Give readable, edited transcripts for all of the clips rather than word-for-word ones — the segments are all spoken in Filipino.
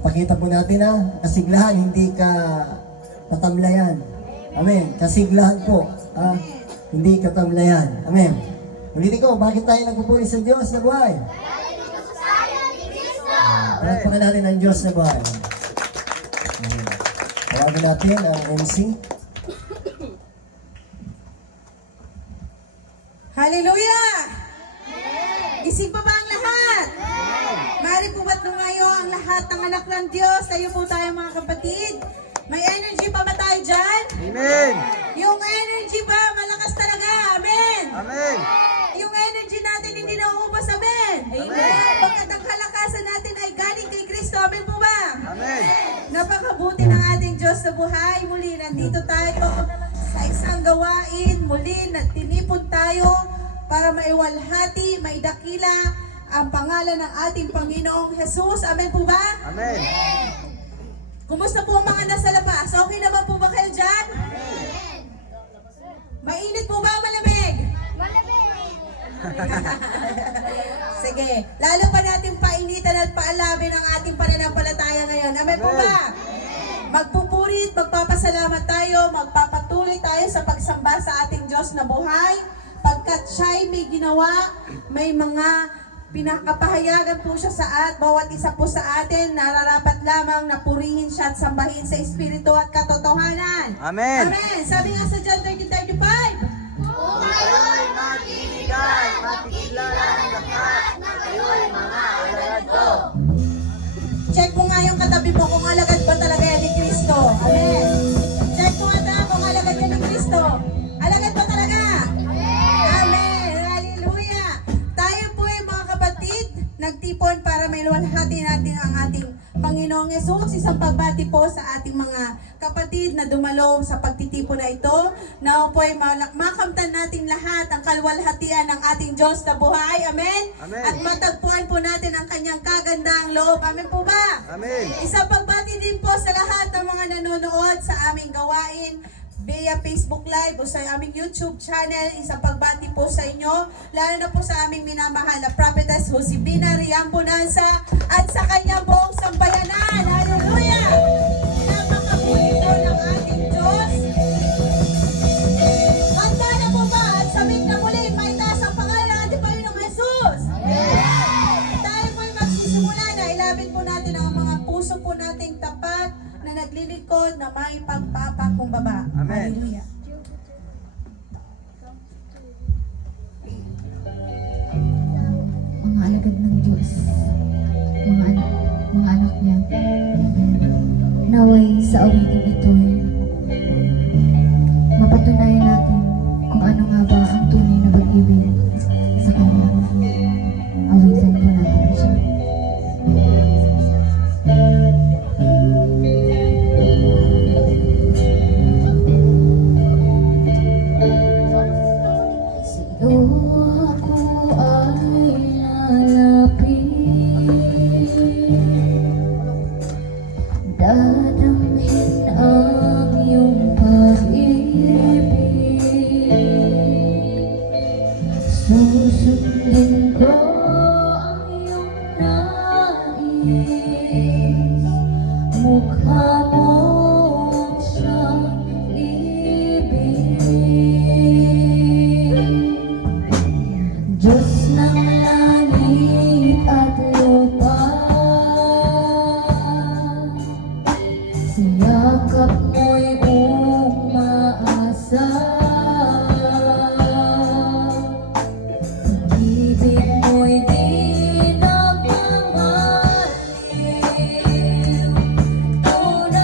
Ipakita po natin na kasiglahan, hindi ka katamlayan. Amen. Kasiglahan po. Hindi katamlayan. Amen. Ulitin ko, bakit tayo nagpupuri sa Diyos na buhay? Palagpakan natin ang Diyos na buhay. Tawagin natin ang MC. Hallelujah! Gising pa ba ang lahat? Mari po ba't lumayo ang lahat ng anak ng Diyos? Tayo po tayo mga kapatid. May energy pa ba tayo dyan? Amen! Yung energy ba, malakas talaga? Amen! Amen! Yung energy natin hindi nauubos, amen! Amen! Pagkat ang kalakasan natin ay galing kay Kristo, amen po ba? Amen! Napakabuti ng ating Diyos na buhay. Muli, nandito tayo sa isang gawain. Muli, tinipon tayo para maiwalhati, maidakila ang pangalan ng ating Panginoong Jesus. Amen po ba? Amen! Kumusta po ang mga nasa labas? Okay naman po ba kayo dyan? Mainit po ba o malamig? Sige, lalo pa natin painitan at paalamin ang ating pananampalataya ngayon. Amen po ba? Magpupuri at magpapasalamat tayo, magpapatuloy tayo sa pagsamba sa ating Diyos na buhay, pagkat siya'y may ginawa, may mga pinakapahayagan po siya sa bawat isa po sa atin, nararapat lamang na purihin siya at sambahin sa Espiritu at katotohanan. Amen! Amen! Sabi nga sa John 13:35, Kung kayo'y magkinigan, makikilala ng lahat na kayo'y mga alagad ko. check mo nga yung katabi mo kung alagad ba talaga yan ni Kristo. Amen! Check mo nga kung alagad yan ni Kristo. Alagad ba talaga? Amen! Hallelujah! Tayo po ay mga kapatid, nagtipon para may luwalhati natin ang ating Panginoong Yesus. Isang pagbati po sa ating mga kapatid na dumalo sa pagtitipon na ito. Na po ay makamtan natin lahat ang kalwalhatian ng ating Diyos na buhay. Amen? Amen. At matagpuan po natin ang kanyang kagandang loob. Amen po ba? Amen! Isang pagbati din po sa lahat ng mga nanonood sa aming gawain via Facebook Live o sa aming YouTube channel. Isang pagbati po sa inyo, lalo na po sa aming minamahal na Prophetess Josibina Riambonanza at sa kanyang buong sambayanan. Hallelujah! Napakabuti po ng ating Diyos. Handa na po ba? At sabing na muli, may taas ang pangalan ng ating Panginoong Jesus. Tayo po'y magsisimula na ilapit po natin ang mga puso po nating tapat na naglilingkod na may pagpapakumbaba. Amen. Hallelujah. Mga alagad ng Diyos, mga anak niya, naway sa awiting ito'y mapatunayan natin kung ano nga ba ang tunay na pag-ibig sa Kanya. Awitin po natin siya. Dadamhin ang iyong pag-ibig, susundin ko ang iyong nais, mukha mo ang siyang ibig. Diyos ng langit at lupa, siyakap mo'y umaasa, pag-ibig mo'y di nagmamaliw, tunay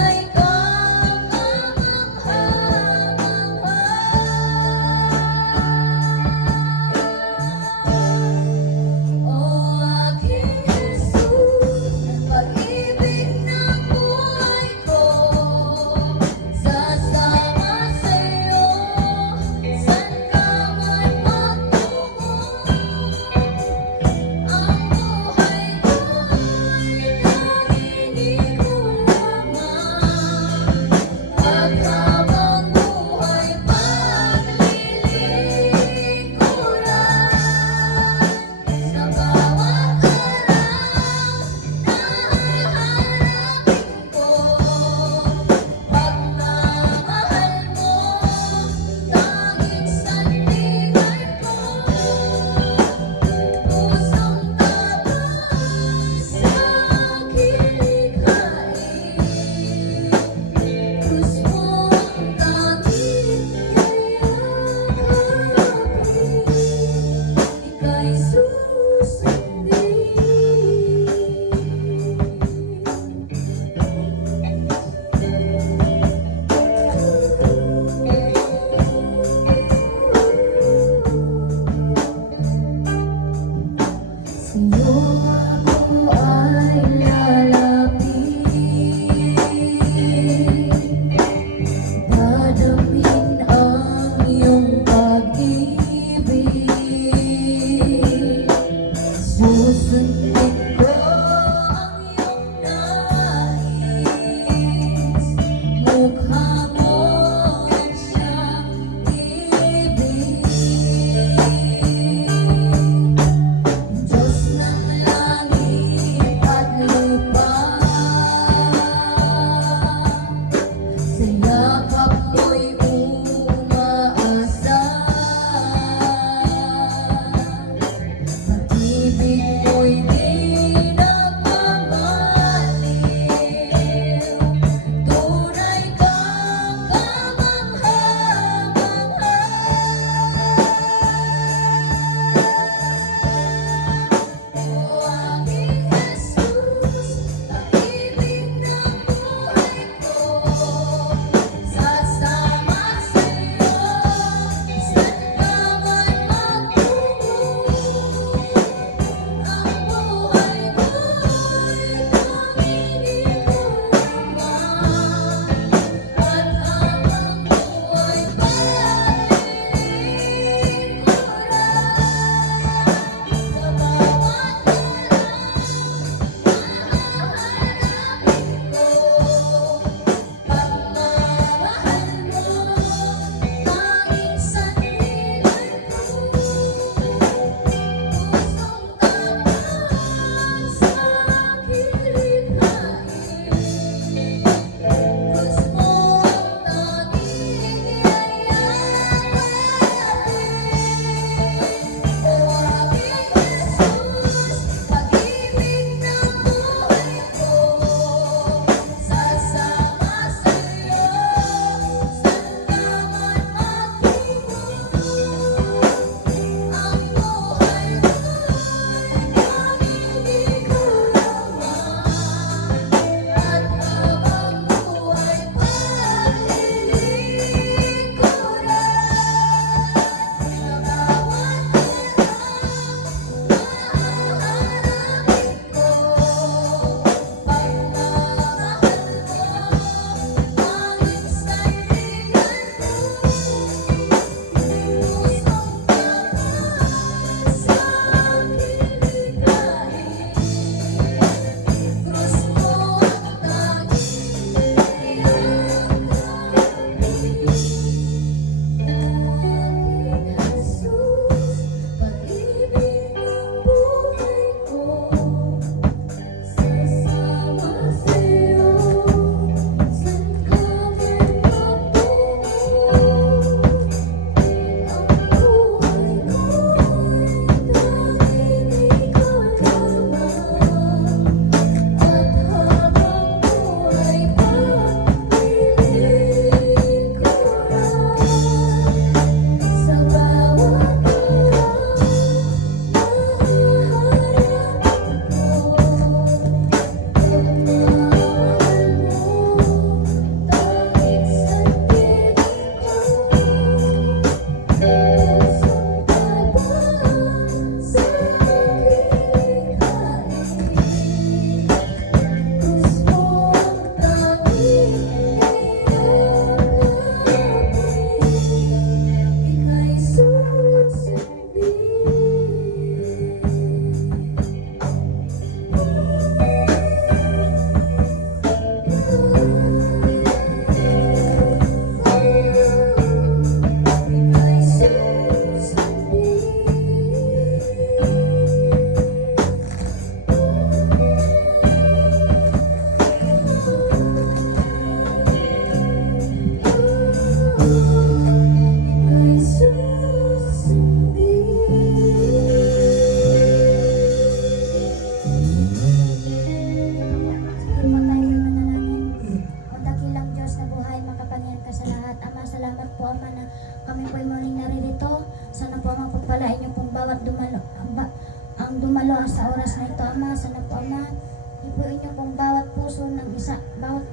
Ama, sana po Ama, ibuin niyo pong bawat puso ng isama.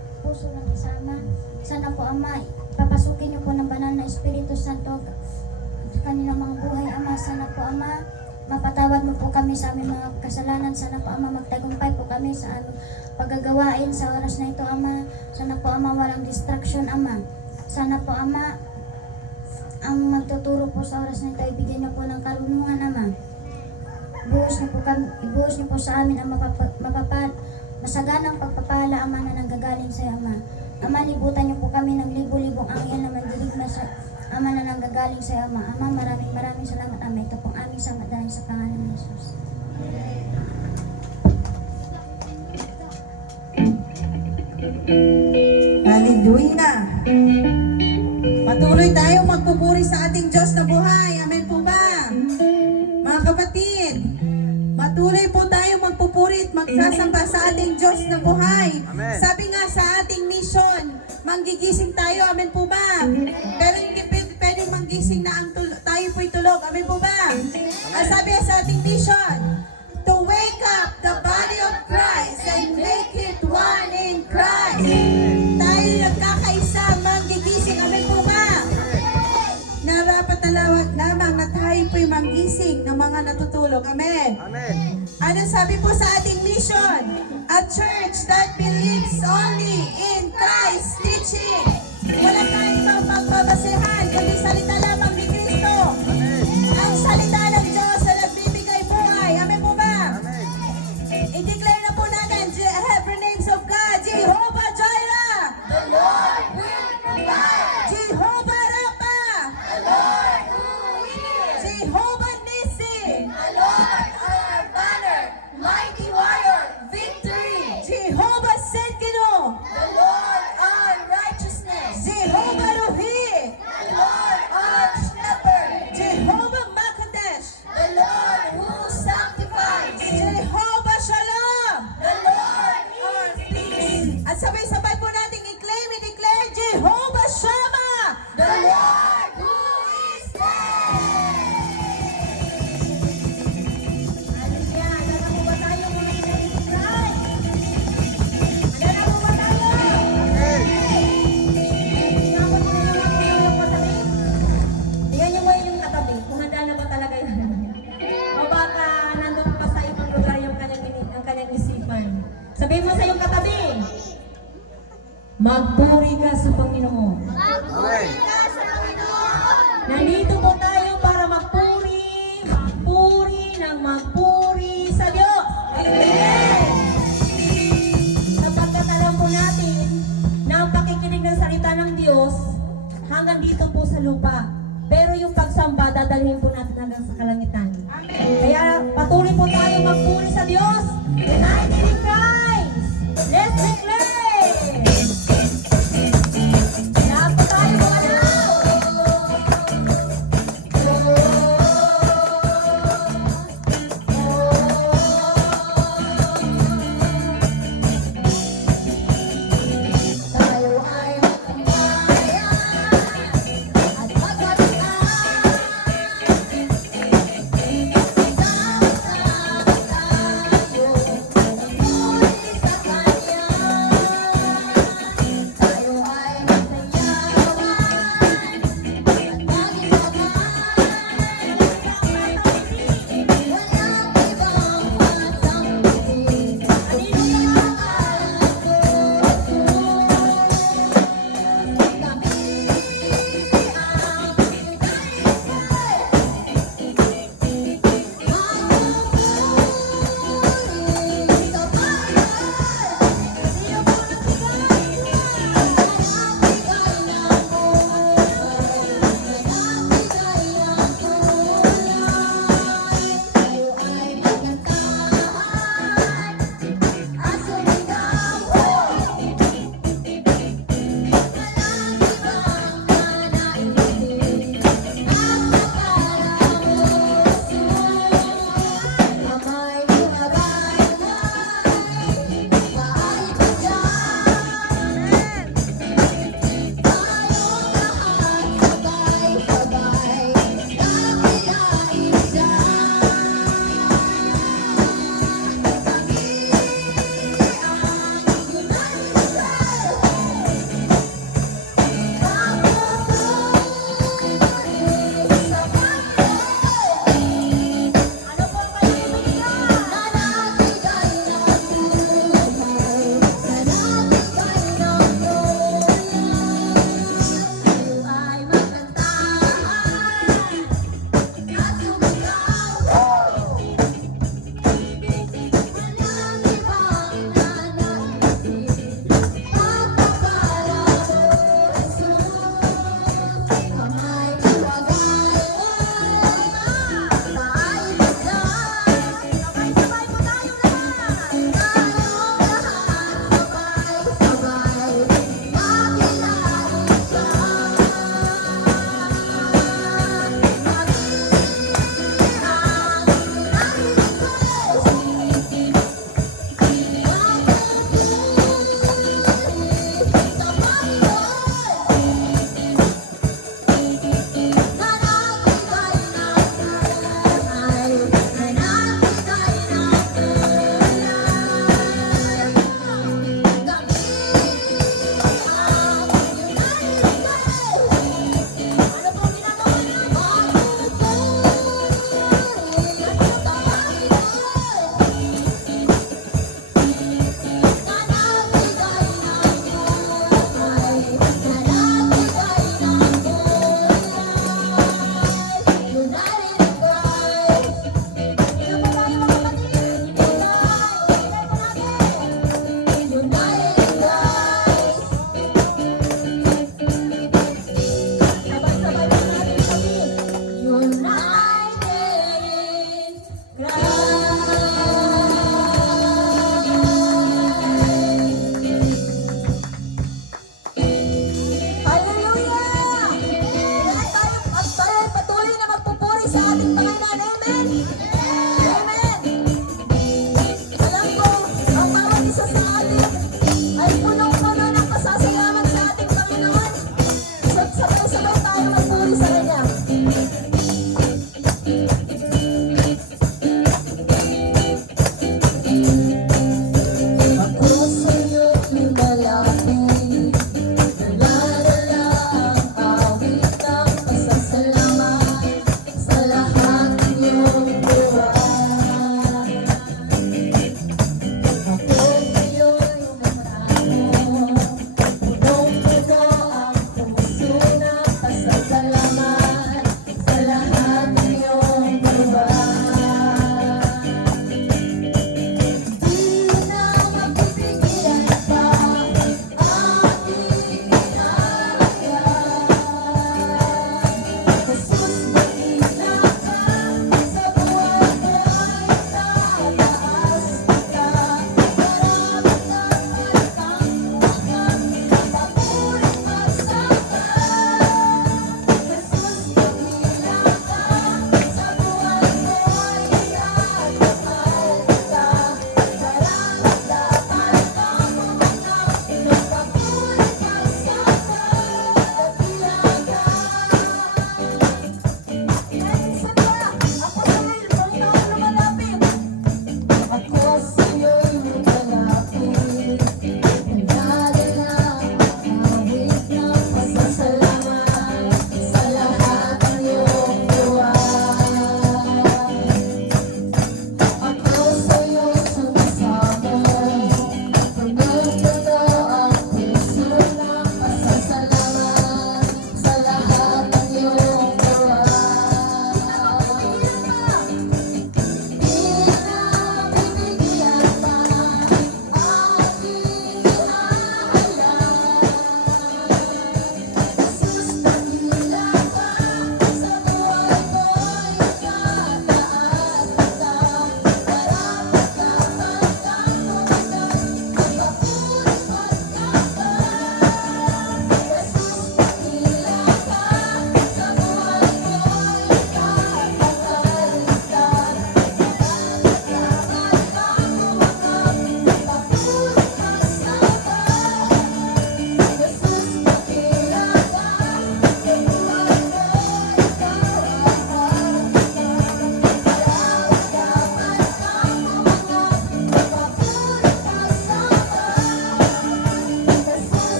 Sana po Ama, papasukin niyo po ng banal na Espiritu Santo sa kanilang mga buhay, Ama. Sana po Ama, mapatawad mo po kami sa aming mga kasalanan. Sana po Ama, magtagumpay po kami sa aming paggagawain sa oras na ito, Ama. Sana po Ama, walang distraction, Ama. Sana po Ama, ang magtuturo po sa oras na ito, ibigyan niyo po ng karunungan, Ama. Ibuhos niyo po sa amin ang masaganang pagpapala, Ama, na nanggagaling sa Ama. Ama, libutan niyo po kami ng libo-libong anghel na mandirigma sa Ama na nanggagaling sa Ama. Ama, maraming salamat, Ama. Ito pong aming salamat dahil sa pangalan ni Jesus. Hallelujah! Patuloy tayong magpupuri sa ating Diyos na buhay. Amen po ba? Mga kapatid, patuloy po tayong magpupuri at magsasamba sa ating Diyos na buhay. Amen. Sabi nga sa ating mission, manggigising tayo. Amen po ba? Pero hindi pwedeng manggising na tayo po'y tulog. Amen po ba? Ang sabi sa ating mission, to wake up the body of Christ and make it one in Christ. Tayo nagkakaisa, manggigising. Amen po ba? Narapat na lamang na tayo po'y manggising ng mga natutulog. Amen. Amen. Ano sabi po sa ating mission? A church that believes only in Christ's teaching. Wala tayong pagbabasehan, kundi salita lamang ni Kristo. Ang salita ng Diyos na nagbibigay buhay. Amen po ba? Amen. I-declare na po natin, every names of God, Jehovah Jireh, The Lord will provide. Jehovah Rapha, The Lord who heals. Jehovah Nissi, The Lord our banner. Mighty warrior. Victory. Jehovah Tsidkenu, The Lord our righteousness. Jehovah Ruhi, The Lord our shepherd. Jehovah Makadesh, The Lord who sanctifies. Jehovah Shalom. The Lord our peace. At sabay-sabay po nating i-claim, i-declare, Jehovah Shammah. The Lord who is there. Hallelujah. Handa na po ba tayo mga pinag-ibigay? Handa na po ba tayo? Inabot mo yung mga katabi. Tingnan niyo ngayon yung katabi. Kung handa na ba talaga yun. O baka nandun pa sa ibang lugar yung kanyang isipan. Sabihin mo sa iyong katabi, magpuri ka sa Panginoon. Amen. Nandito po tayo para magpuri ng magpuri sa Diyos. Amen! Sapagkat alam po natin na ang pakikinig ng salita ng Diyos hanggang dito po sa lupa. Pero yung pagsamba, dadalhin po natin hanggang sa kalangitan. Kaya patuloy po tayo magpuri sa Diyos. United in Christ! Let's declare! Lahat po tayo mga now! Tayo ay magpapaya at magpapaya. Sama-sama tayo, pumuli sa Kanya.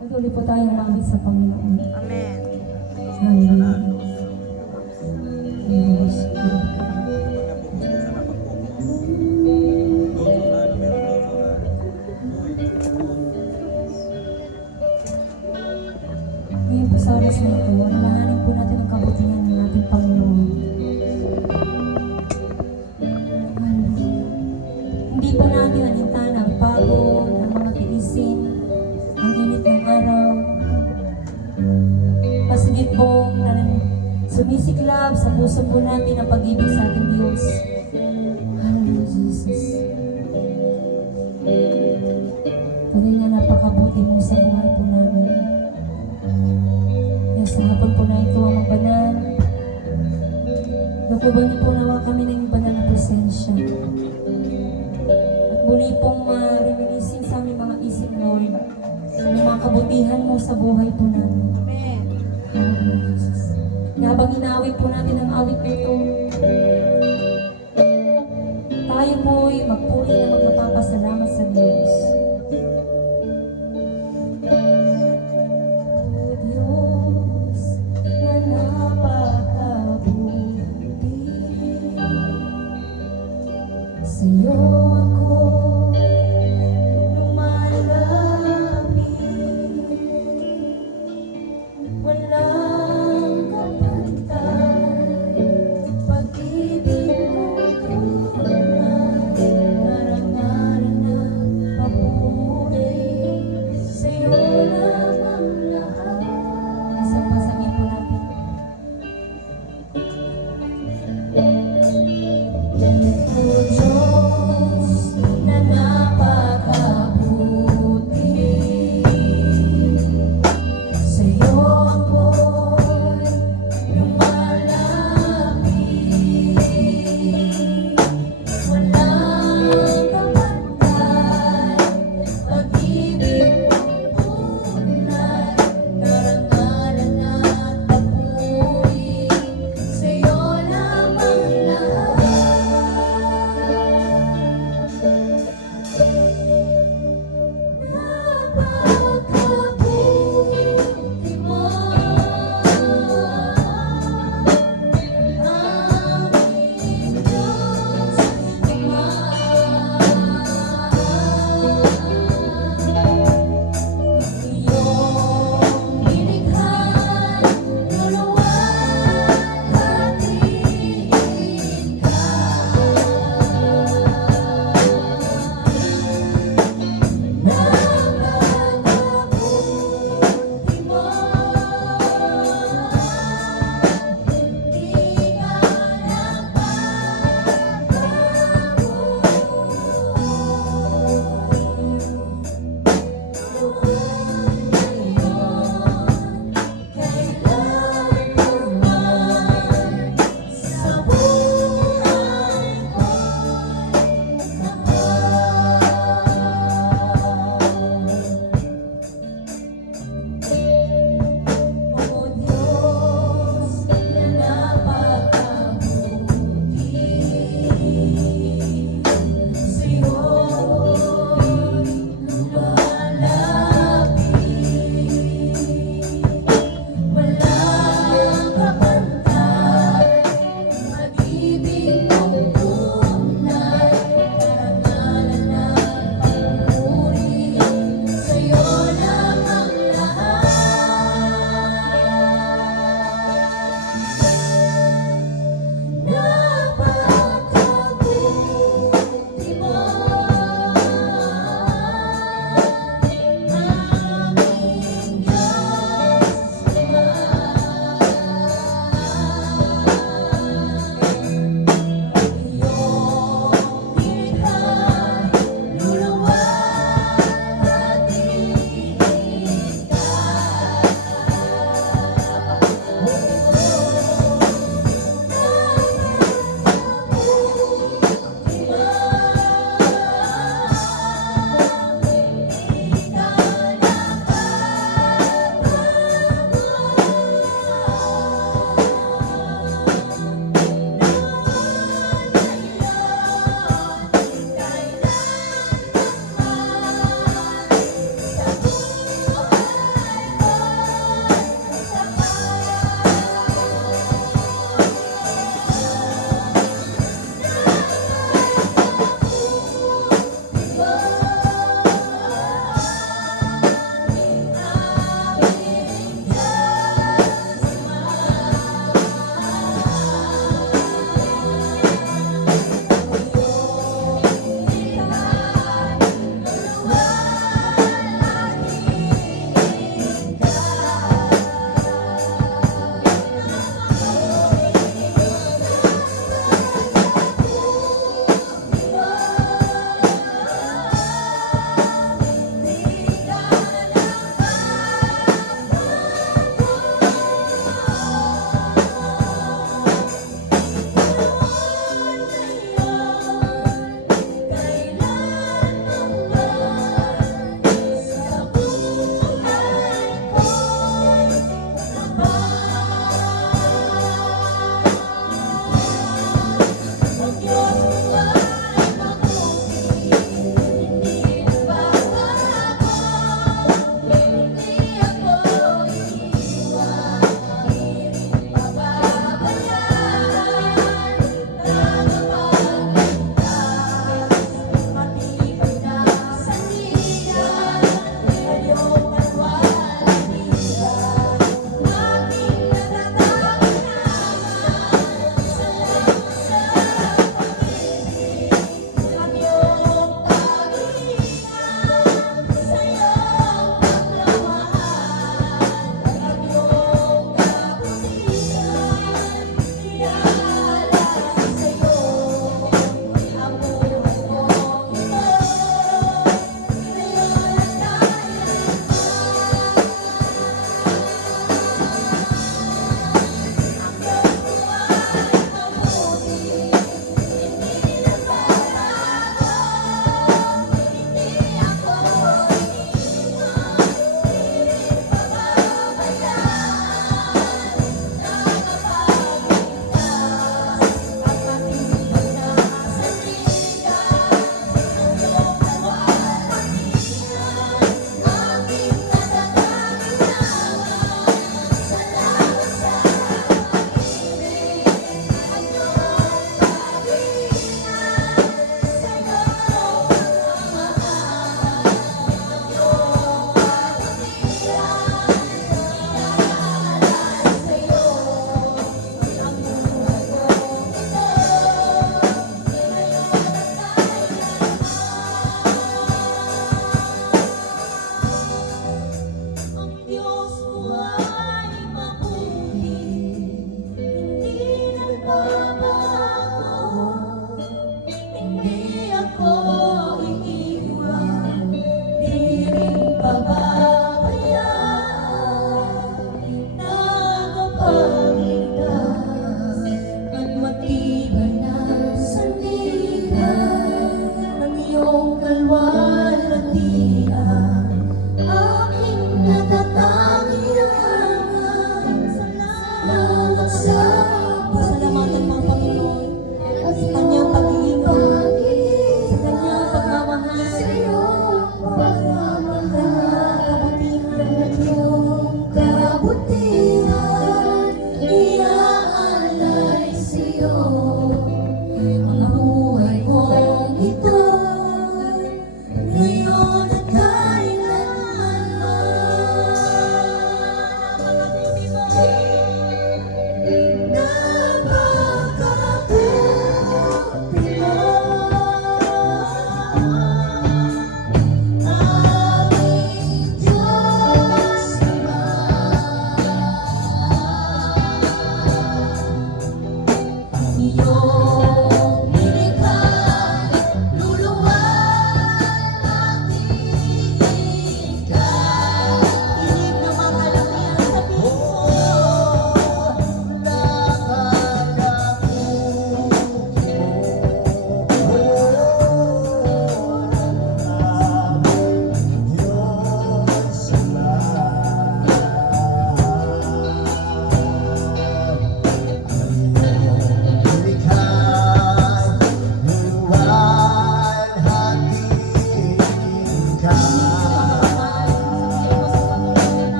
Patuloy po tayong umawit sa Panginoon. Amen. Hallelujah. Yes. Ngayon po sa oras na ito, alalahanin po natin ang kabutihan ng ating Panginoon. Hallelujah. Hindi po natin alintan ang pagod, ang mga tiisin, ang init ng araw. Pasigit po na sumisiklab sa puso po natin ang pag-ibig sa ating Diyos. Hallelujah, Jesus. Tunay na napakabuti mo sa buhay po namin. Kaya sa hapon po na ito ang magbanal. Nakuban niyo po nawa kami ng banal na presensya. At muli pong reminiscing sa aming mga isip, Lord, ng mga kabutihan mo sa buhay po namin. Amen. Hallelujah, Jesus. Kaya habang inaawit po natin ang awit na ito, tayo po'y magpuri na magpapasalamat sa Diyos. O Diyos, na napakabuti, sa'yo ako'y lumalapit. Walang kapantay, pag-ibig mong tunay, karangalan ng papuri, sa'yo lamang lahat. Isang pasangin po natin. O Diyos, na napakabuti, sa'yo ako'y lumalapit. Walang kapantay, pag-ibig mong tunay, karangalan at papuri, sa'yo lamang lahat. Napakabuti mo, aming Diyos Ama. Iyong nilikha'n, luluwalhatiin ka. Napakabuti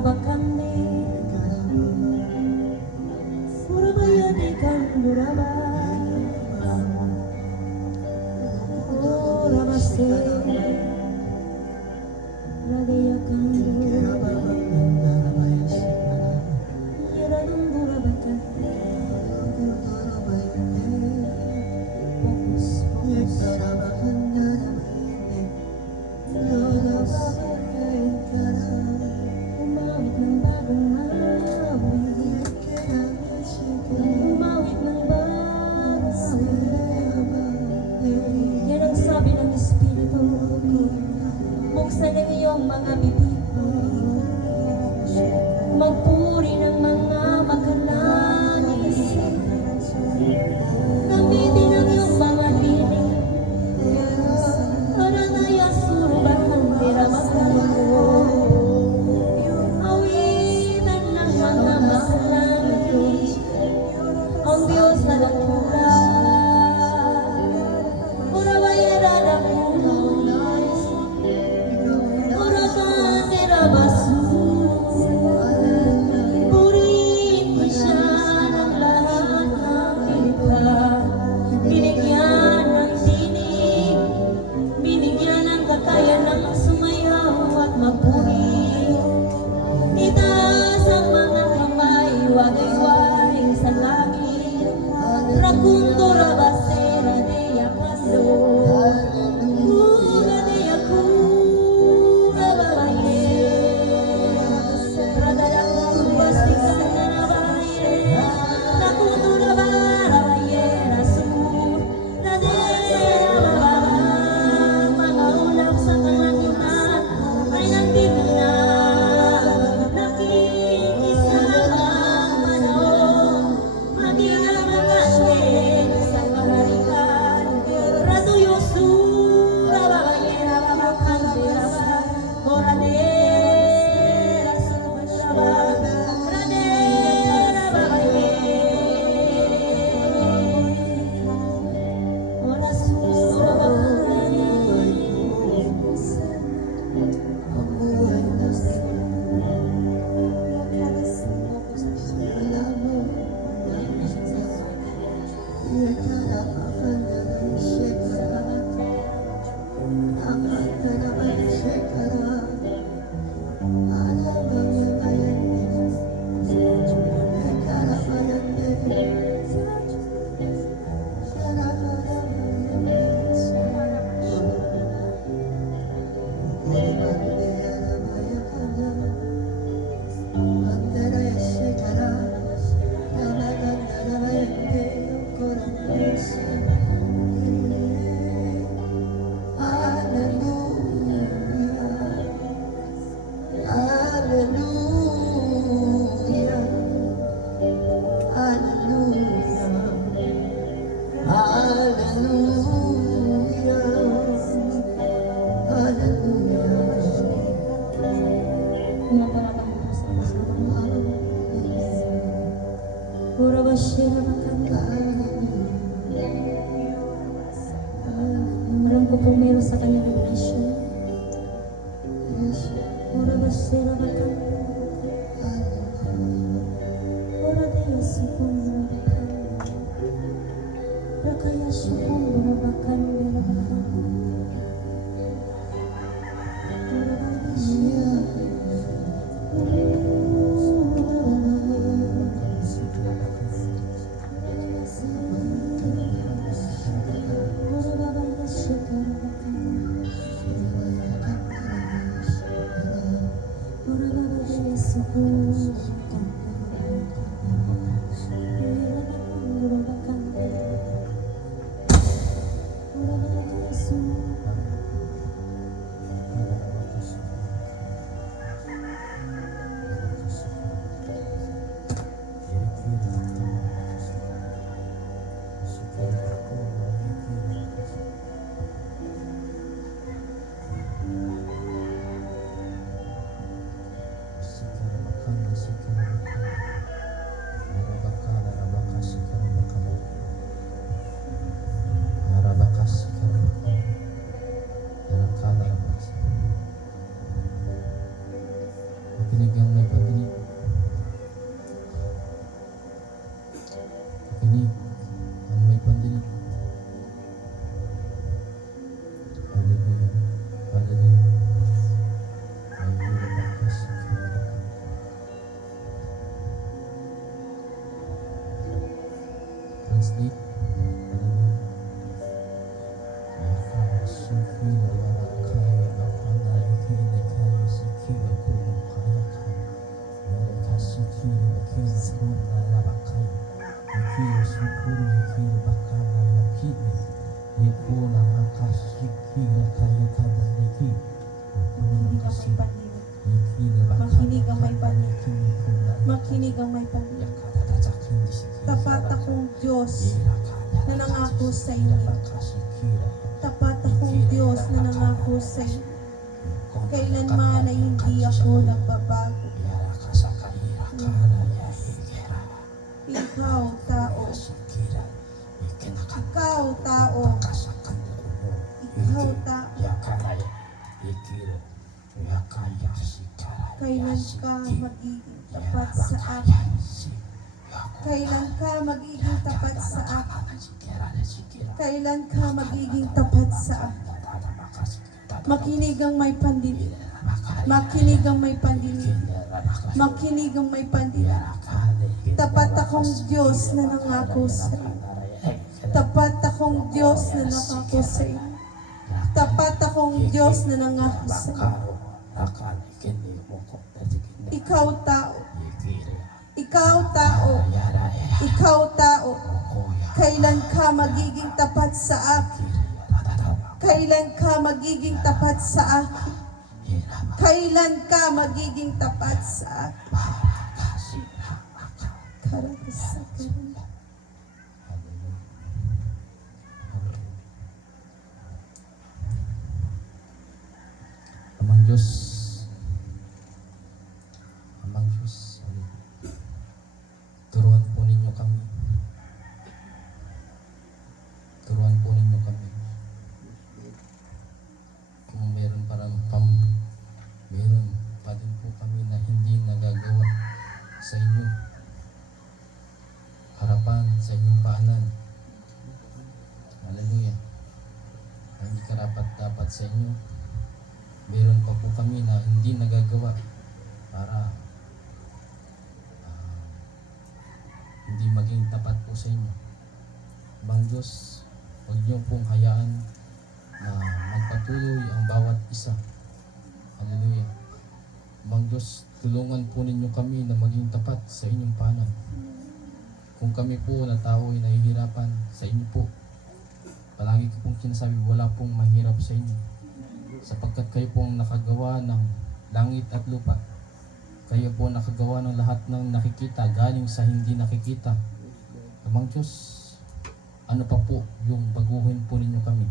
Bakande, Surabaya di Kanduraba, Rabase, Radaya Kanduraba, Yaradundura Bakande, Focus, focus. Umawit ng bagong mawit, umawit ng bagong mawit. Yan ang sabi ng Espiritu. Buksan ang iyong mga bibig, magpuri ng mga makalangis, gamitin ang iyong mga tinig, para naya suruban ng tiramakalo. Awitan ng mga makalangis, ang Diyos na nagpura. Pura bayera na punos, pura tantera basus, purihin mo siya ng lahat ng nilikha. Binigyan ng sinig, binigyan ng kakayanang sumayaw at magpuri. Itaas ang mga kamay, wagay-way sa langit. Rakundo rabasera de yakando, uga de yakura babaye, radayang bastika na nabaye, rakundo rabarabaye, rasul, radera bababa, mga ulap sa kalangitan ay nandito na. Nakikisama ang panahon, maging ang mga aswin sa kaharikan. Ratuyo sura babayera babakandera ba, oradera sura ba, radera babaye, ora sura babaye. Alam ko pong meron sa kanya relasyon. Ora basera bakal, ora de sipon bakal, rakaya sipon bakal bakal. Ora basera. Sekarang translate. Makinig ang may pandinig. Makinig ang may pandinig. Tapat akong Diyos na nangako sa inyo. Tapat akong Diyos na nangako sa inyo. Kailanman ay hindi ako nagbabago. Ikaw, tao. Ikaw, tao. Ikaw, tao. Kailan ka magiging tapat sa akin? Kailan ka magiging tapat sa akin? Kailan ka magiging tapat sa akin? Makinig ang may pandinig. Makinig ang may pandinig. Makinig ang may pandinig. Tapat akong Diyos na nangako sa iyo. Tapat akong Diyos na nangako sa iyo. Tapat akong Diyos na nangako sa iyo. Ikaw tao. Ikaw tao. Ikaw tao. Kailan ka magiging tapat sa akin? Kailan ka magiging tapat sa akin? Kailan ka magiging tapat sa akin? Karapasakaran. Amang Diyos, turuan po ninyo kami. Turuan po ninyo kami. Kung meron meron pa din po kami na hindi nagagawa sa inyo. Harapan sa inyong paanan. Hallelujah. Hindi karapat dapat sa inyo. Meron pa po kami na hindi nagagawa para hindi maging tapat po sa inyo. Bang Diyos, huwag niyo pong hayaan na magpatuloy ang bawat isa. Hallelujah. Bang Diyos, tulungan po ninyo kami na maging tapat sa inyong paanan. Kung kami po na tao ay nahihirapan sa inyo po, palagi ko pong sinasabi, wala pong mahirap sa inyo. Sapagkat kayo pong nakagawa ng langit at lupa. Kayo po nakagawa ng lahat ng nakikita galing sa hindi nakikita. Amang Diyos, ano pa po yung baguhin po ninyo kami?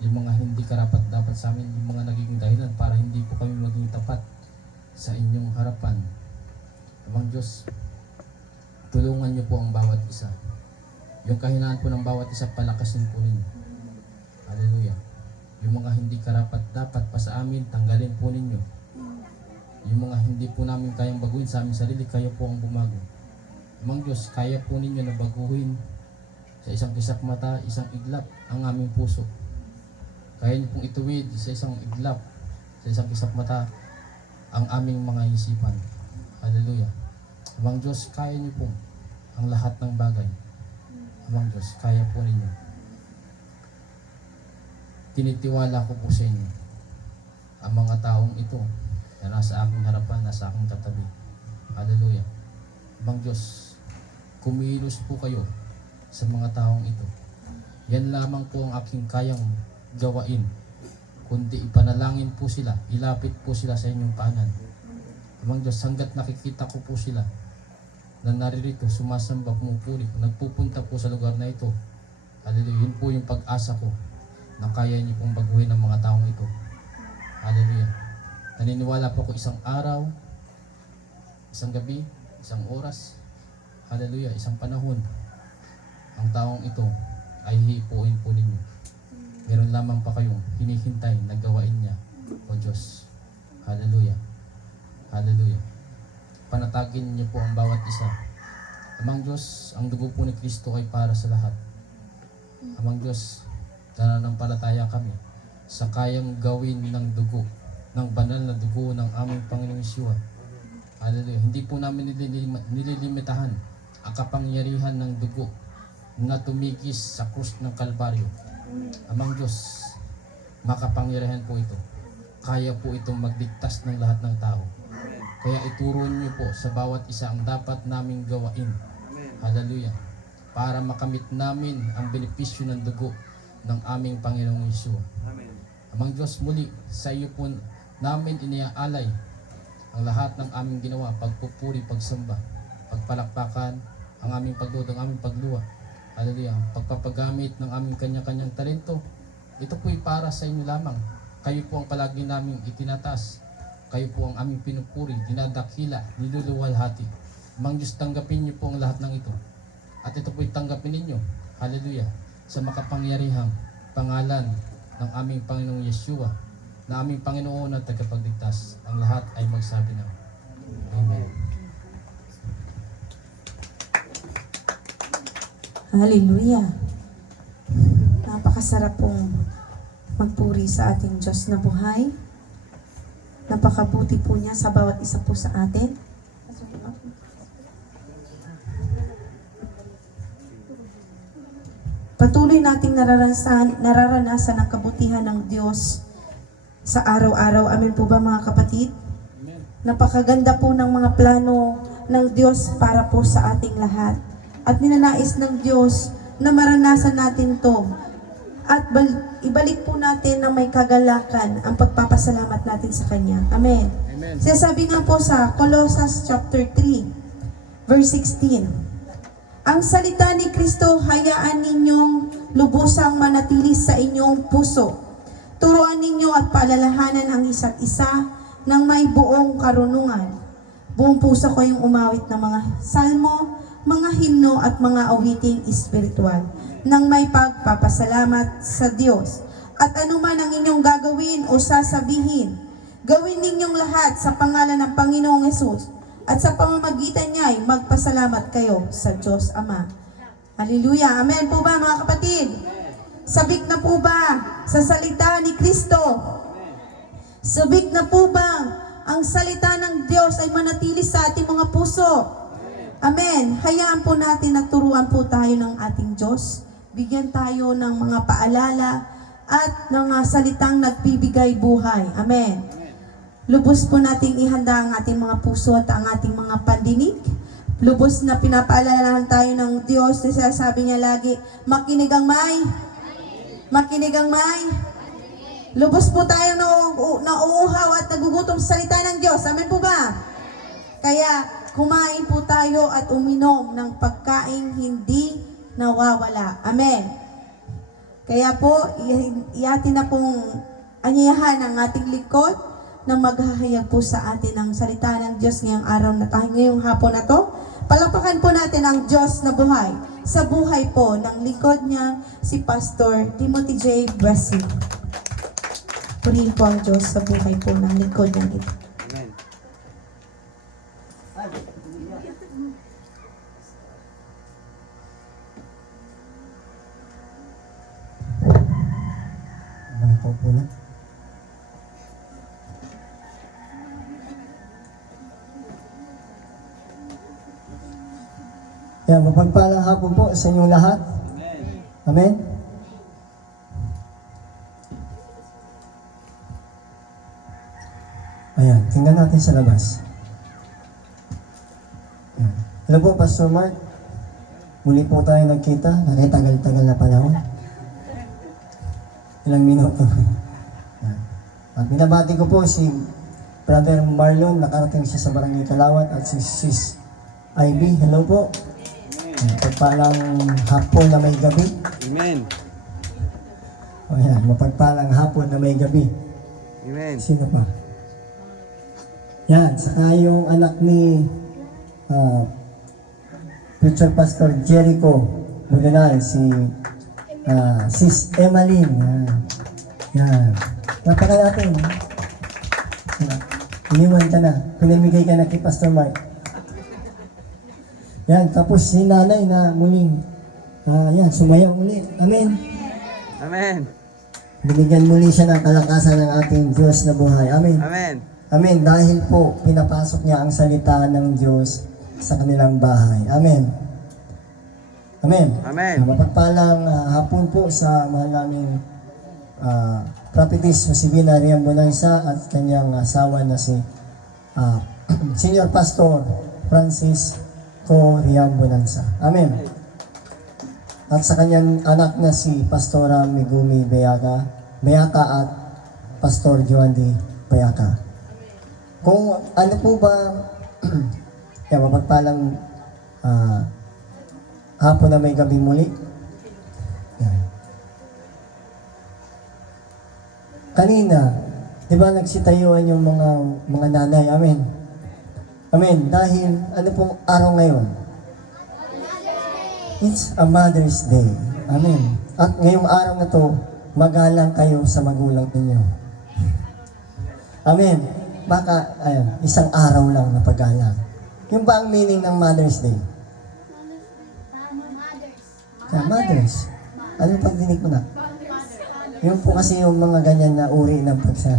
Yung mga hindi karapat dapat sa amin, yung mga nagiging dahilan para hindi po kami maging tapat sa inyong harapan. Amang Diyos, tulungan niyo po ang bawat isa. Yung kahinaan po ng bawat isa, palakasin po ninyo. Hallelujah. Yung mga hindi karapat dapat pa sa amin, tanggalin po ninyo. Yung mga hindi po namin kayang baguhin sa aming sarili, kayo po ang bumago. Amang Diyos, kaya po ninyo na baguhin sa isang kisap mata, isang iglap, ang aming puso. Kaya niyo pong ituwid sa isang iglap, sa isang kisap mata, ang aming mga isipan. Hallelujah. Amang Diyos, kaya niyo po ang lahat ng bagay. Amang Diyos, kaya po ninyo. Tinitiwala ko po sa inyo ang mga taong ito na nasa aking harapan, nasa aking katabi. Hallelujah. Amang Diyos, kumilos po kayo sa mga taong ito. Yan lamang po ang aking kayang gawain. Kundi ipanalangin po sila, ilapit po sila sa inyong paanan. Amang Diyos, hanggat nakikita ko po sila na naririto, sumasamba, pumupuli, nagpupunta po sa lugar na ito. Hallelujah. Yun po yung pag-asa ko na kaya niyo pong baguhin ang mga taong ito. Hallelujah. Naniniwala po ko isang araw, isang gabi, isang oras, hallelujah, isang panahon, ang taong ito ay hihipuin po ninyo. Meron lamang pa kayong hinihintay na gawain niya, O Diyos. Hallelujah. Hallelujah. Panatagin niyo po ang bawat isa. Amang Diyos, ang dugo po ni Kristo ay para sa lahat. Amang Diyos, nananampalataya kami sa kayang gawin ng dugo, ng banal na dugo ng aming Panginoong Yeshua. Hallelujah. Hindi po namin nililimitahan ang kapangyarihan ng dugo na tumigis sa krus ng Kalbaryo. Amang Diyos, makapangyarihan po ito. Kaya po itong magligtas ng lahat ng tao. Kaya ituro niyo po sa bawat isa ang dapat naming gawain. Hallelujah. Para makamit namin ang benepisyo ng dugo ng aming Panginoong Yeshua. Amang Diyos, muli sa iyo po namin iniaalay ang lahat ng aming ginawa, pagpupuri, pagsamba, pagpalakpakan, ang aming pagluto, ang aming pagluwa. Hallelujah. Ang pagpapagamit ng aming kanya-kanyang talento, ito po'y para sa inyo lamang. Kayo po ang palagi naming itinataas. Kayo po ang aming pinupuri, dinadakila, niluluwalhati. Amang Diyos, tanggapin niyo po ang lahat ng ito. At ito po'y tanggapin ninyo. Hallelujah. Sa makapangyarihang pangalan ng aming Panginoong Yeshua, na aming Panginoon at tagapagligtas. Ang lahat ay magsabi ng Amen. Hallelujah. Napakasarap pong magpuri sa ating Diyos na buhay. Napakabuti po niya sa bawat isa po sa atin. Patuloy nating nararanasan ang kabutihan ng Diyos sa araw-araw. Amen po ba mga kapatid? Napakaganda po ng mga plano ng Diyos para po sa ating lahat. At ninanais ng Diyos na maranasan natin to. At ibalik po natin na may kagalakan ang pagpapasalamat natin sa Kanya. Amen. Amen. Sinasabi nga po sa Colossus chapter 3, verse 16. Ang salita ni Kristo, hayaan ninyong lubusang manatili sa inyong puso. Turuan ninyo at paalalahanan ang isa't isa ng may buong karunungan. Buong puso ko yung umawit ng mga salmo, mga himno at mga awiting espiritual nang may pagpapasalamat sa Diyos. At anuman ang inyong gagawin o sasabihin, gawin ninyong lahat sa pangalan ng Panginoong Hesus at sa pamamagitan niya ay magpasalamat kayo sa Diyos Ama. Hallelujah. Amen po ba mga kapatid? Sabik na po ba sa salita ni Kristo? Sabik na po ba ang salita ng Diyos ay manatili sa ating mga puso? Amen. Hayaan po natin na turuan po tayo ng ating Diyos. Bigyan tayo ng mga paalala at ng salitang nagbibigay buhay. Amen. Lubos po nating ihanda ang ating mga puso at ang ating mga pandinig. Lubos na pinapaalalahan tayo ng Diyos na sinasabi niya lagi, makinig ang may. Makinig ang may. Lubos po tayo nauuhaw at nagugutom sa salita ng Diyos. Amen po ba? Kaya kumain po tayo at uminom ng pagkain hindi nawawala. Amen. Kaya po, iyatin na pong anyayahan ang ating likod na maghahayag po sa atin ang salita ng Diyos ngayong araw na tayo, ngayong hapon na to. Palakpakan po natin ang Diyos na buhay sa buhay po ng likod niya, si Pastor Timothy J. Blessing. Purihin po ang Diyos sa buhay po ng likod ng ito. Mga po na. Yan, mapagpalang hapon po sa inyong lahat. Amen. Ayan, tingnan natin sa labas. Ayan. Hello po, Pastor Mark. Muli po tayo nagkita. Nakitagal-tagal na panahon. Ilang minuto. Ayan. At binabati ko po si Brother Marlon. Nakarating siya sa Barangay Kalawat. At si Sis Ivy. Hello po. Mapagpalang hapon na may gabi. Amen. O yan, mapagpalang hapon na may gabi. Amen. Sino pa? Yan, saka yung anak ni Future Pastor Jericho Mulinal, si Sis Emmeline. Yan. Napaka natin. Iniwan ka na. Pinamigay ka na kay Pastor Mark. Yan, tapos si nanay na muling yan, sumayaw muli. Amen. Amen. Binigyan muli siya ng kalakasan ng ating Diyos na buhay. Amen. Amen. Amen. Dahil po, pinapasok niya ang salita ng Diyos sa kanilang bahay. Amen. Amen. Amen. Mapagpalang hapon po sa mahal naming prophetess Josefina Riam Bonanza at kanyang asawa na si Senior Pastor Francis Co. Riam Bonanza. Amen. At sa kanyang anak na si Pastora Megumi Bayaka at Pastor Joan D. Bayaka. Kung ano po ba mapagpalang hapon na may gabi muli. Yan. Kanina, di ba nagsitayuan yung mga nanay? Amen. Amen. Dahil ano pong araw ngayon? It's a Mother's Day. Amen. At ngayong araw na to, magalang kayo sa magulang ninyo. Amen. Baka, isang araw lang na paggalang. Yung ba ang meaning ng Mother's Day? Mothers. Ano yung pagdinig mo na? Yung po kasi yung mga ganyan na uri ng pagsa.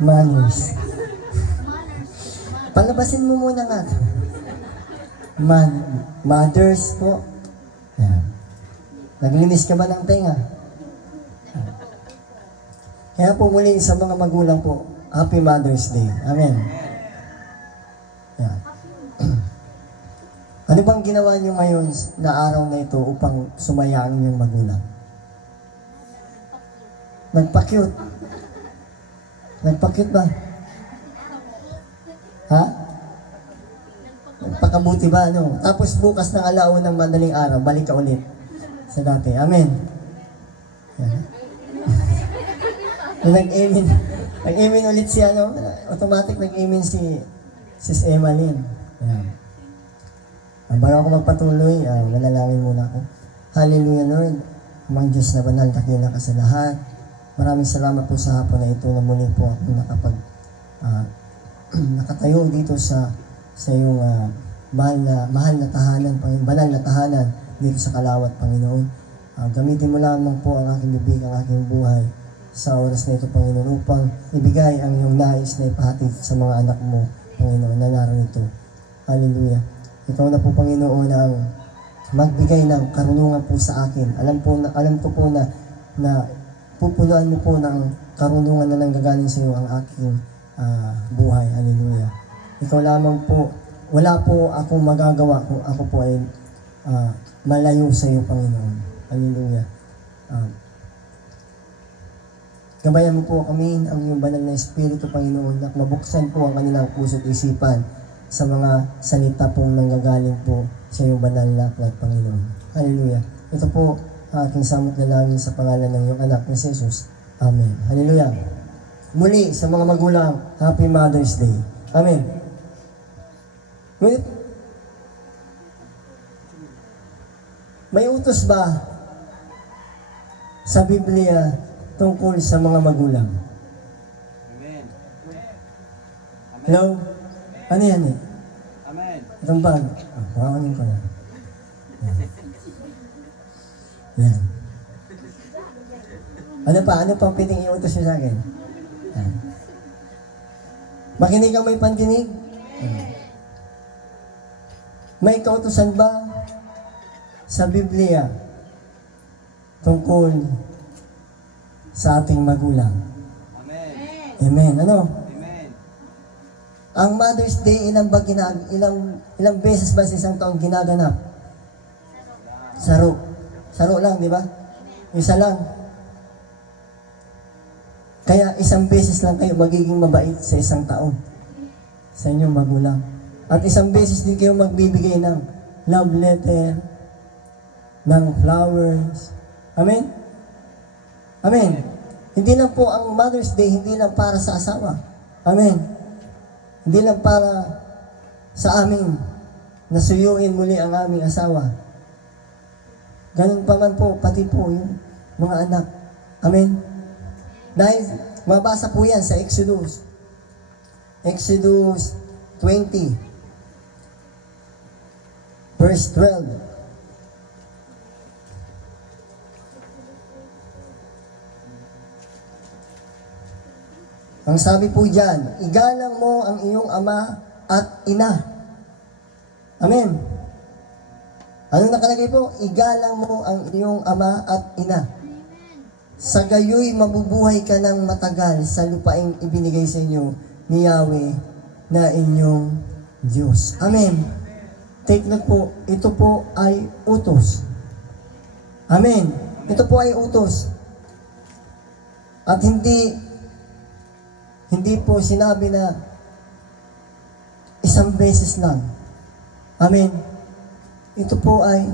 Manners. Palabasin mo muna nga. Mothers po. Yan. Naglinis ka ba ng tenga? Kaya po muli sa mga magulang po, Happy Mother's Day. Amen. Yan. Ano bang ginawa niyo ngayon na araw na ito upang sumaya ang inyong magulang? Nagpa-cute. Nagpa-cute ba? Ha? Nagpakabuti ba? Ano? Tapos bukas ng alaon ng madaling araw, balik ka ulit sa dati. Amen. Yan. Nag-amen ulit si automatic nag-amen si Sis Emmalyn. Yan. Bago ako magpatuloy, manalangin muna ako. Hallelujah, Lord. Amang Diyos na banal, dakila ka sa lahat. Maraming salamat po sa hapon na ito na muli po ako nakatayo dito sa iyong mahal na tahanan, banal na tahanan dito sa Kalawat, Panginoon. Gamitin mo lamang po ang aking bibig, ang aking buhay sa oras na ito, Panginoon, upang ibigay ang iyong nais na ipahatid sa mga anak mo, Panginoon, na narito. Hallelujah. Ikaw na po, Panginoon, ang magbigay ng karunungan po sa akin. Alam ko po na pupunuan mo po ng karunungan na nanggagaling sa iyo ang aking buhay. Hallelujah. Ikaw lamang po, wala po akong magagawa kung ako po ay malayo sa iyo, Panginoon. Hallelujah. Gabayan mo po kami ang iyong banal na Espiritu, Panginoon, na mabuksan po ang kanilang puso at isipan sa mga salita pong nanggagaling po sa iyong banal na aklat, Panginoon. Hallelujah. Ito po aking samot na langin sa pangalan ng iyong anak na si Jesus. Amen. Hallelujah. Muli, sa mga magulang, Happy Mother's Day. Amen. Ngunit, may utos ba sa Biblia tungkol sa mga magulang? Amen. Hello? Ano yan eh? Amen. Itong bag. Kuhakunin ko na. Yan. Ano pa piting iutos niyo sa akin? Yan. Makinig ang may pandinig. May kautusan ba sa Biblia tungkol sa ating magulang? Amen. Amen. Ano? Amen. Ang Mother's Day, ilang beses ba sa isang taon ginaganap? Saro. Saro lang, di ba? Isa lang. Kaya isang beses lang kayo magiging mabait sa isang taon sa inyong magulang. At isang beses din kayo magbibigay ng love letter, ng flowers. Amen? Amen. Hindi lang po ang Mother's Day, hindi lang para sa asawa. Amen. Hindi lang para sa amin nasuyuin muli ang aming asawa. Ganun pa man po, pati po yung mga anak. Amen. Dahil mabasa po yan sa Exodus 20, verse 12. Ang sabi po dyan, igalang mo ang iyong ama at ina. Amen. Ano nakalagay po? Igalang mo ang iyong ama at ina. Sa gayoy mabubuhay ka ng matagal sa lupaing ibinigay sa inyo ni Yahweh na inyong Diyos. Amen. Take note po, ito po ay utos. Amen. Ito po ay utos. At hindi po sinabi na isang beses lang. Amen. Ito po ay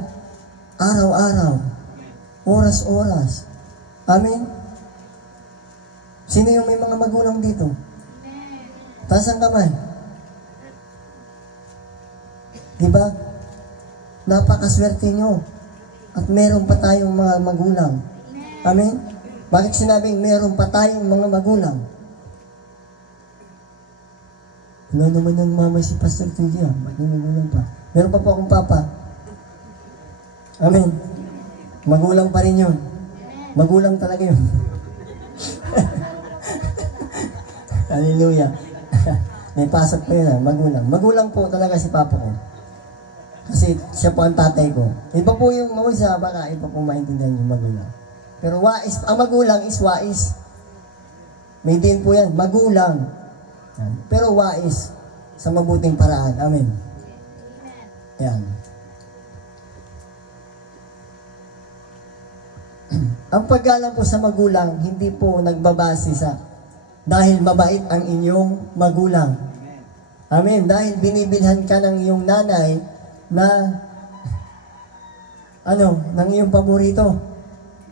araw-araw, oras-oras. Amen. Sino yung may mga magulang dito? Taas ang kamay. Diba? Napakaswerte nyo. At meron pa tayong mga magulang. Amen? Bakit sinabing meron pa tayong mga magulang? Wala naman ng mama si Pastor Tuya. Ba't may magulang pa? Meron pa po akong papa. Amen. Magulang pa rin yun. Magulang talaga yun. Hallelujah. May pasok pa yun magulang. Magulang po talaga si papa ko. Kasi siya po ang tatay ko. Iba po yung mausa, baka iba po maintindihan yung magulang. Pero wais, ang magulang is wais. May din po yan, magulang. Pero wais sa mabuting paraan. Amen. Yan. Ang paggalang po sa magulang, hindi po nagbabase sa dahil mabait ang inyong magulang. Amen. Dahil binibilhan ka ng iyong nanay na ng iyong paborito.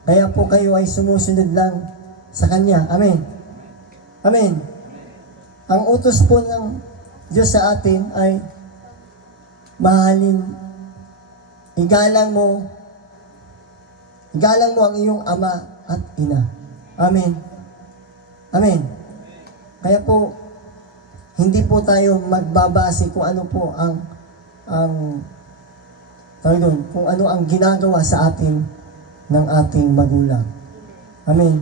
Kaya po kayo ay sumusunod lang sa Kanya. Amen. Amen. Ang utos po ng Diyos sa atin ay mahalin, igalang mo ang iyong ama at ina. Amen. Amen. Kaya po, hindi po tayo magbabase kung ano po kung ano ang ginagawa sa atin ng ating magulang. Amen.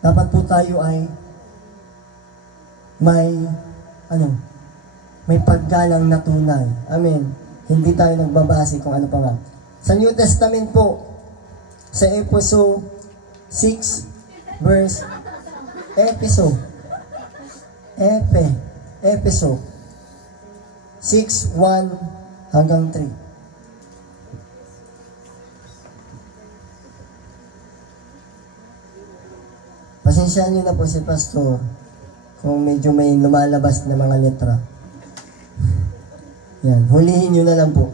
Dapat po tayo ay may paggalang na tunay. Amen. Hindi tayo nagbabase kung ano pa nga. Sa New Testament po, sa Efeso 6 verse Efeso 6:1 hanggang 3. Pasensyaan niyo na po si Pastor kung medyo may lumalabas na mga letra. Yan, hulihin niyo na lang po.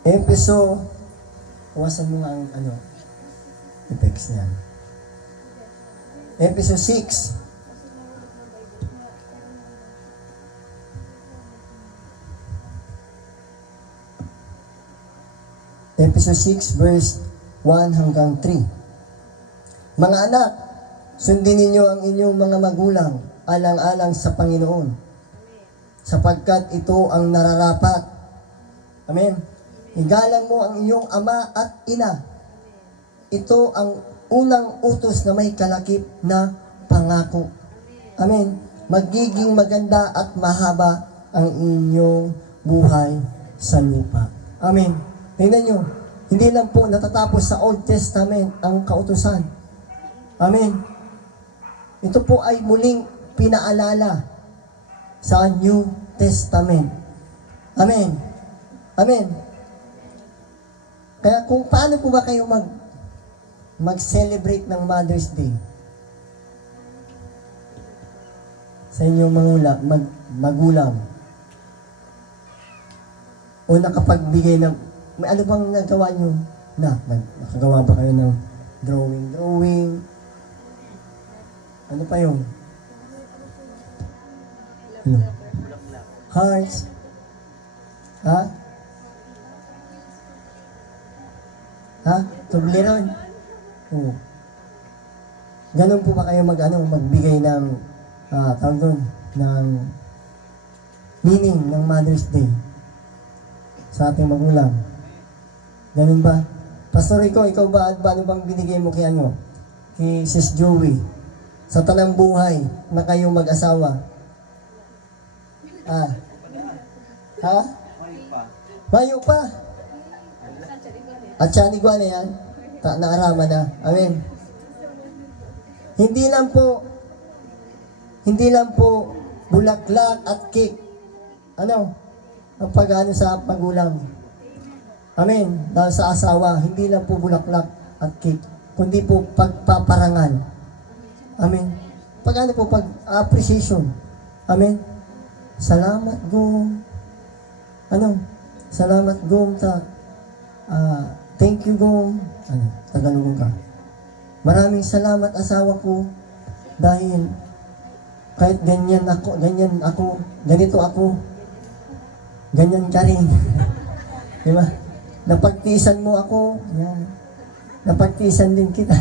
Efeso, huwasan mo nga ang effects niyan. Efeso 6. Efeso 6 verse 1 hanggang 3. Mga anak, sundin ninyo ang inyong mga magulang alang-alang sa Panginoon, sapagkat ito ang nararapat. Amen. Igalang mo ang iyong ama at ina. Ito ang unang utos na may kalakip na pangako. Amen. Magiging maganda at mahaba ang inyong buhay sa lupa. Amen. Tingnan nyo, hindi lang po natatapos sa Old Testament ang kautusan. Amen. Ito po ay muling pinaalala sa New Testament. Amen. Amen. Kaya kung paano po ba kayo mag-celebrate ng Mother's Day? Sa inyong magulang. O nakapagbigay ng, may ano bang nagawa nyo? Nakagawa ba kayo ng drawing? Ano pa yun? Hearts? Ha? Ha? Tubleron? Oo. Ganun po ba kayo magbigay ng, tawag doon, ng meaning ng Mother's Day sa ating magulang? Ganun ba? Pastor Rico, ikaw ba, ano bang binigay mo kay Sis Joey, sa tanang buhay na kayong mag-asawa? Ha? Bayo pa. At siya na yan, naarama na. Amen. Hindi lang po bulaklak at cake. Ang pag-ano sa magulang. Amen. Dahil sa asawa, hindi lang po bulaklak at cake, kundi po pagpaparangal. Amen. Pag-ano po, pag-appreciation. Amen. Salamat, Gom. Salamat, Gom. Thank you, Gom. Tagalog ka. Maraming salamat, asawa ko, dahil kahit ganito ako, ganyan ka rin. Diba? Napagtiisan mo ako, yan. Napagtiisan din kita.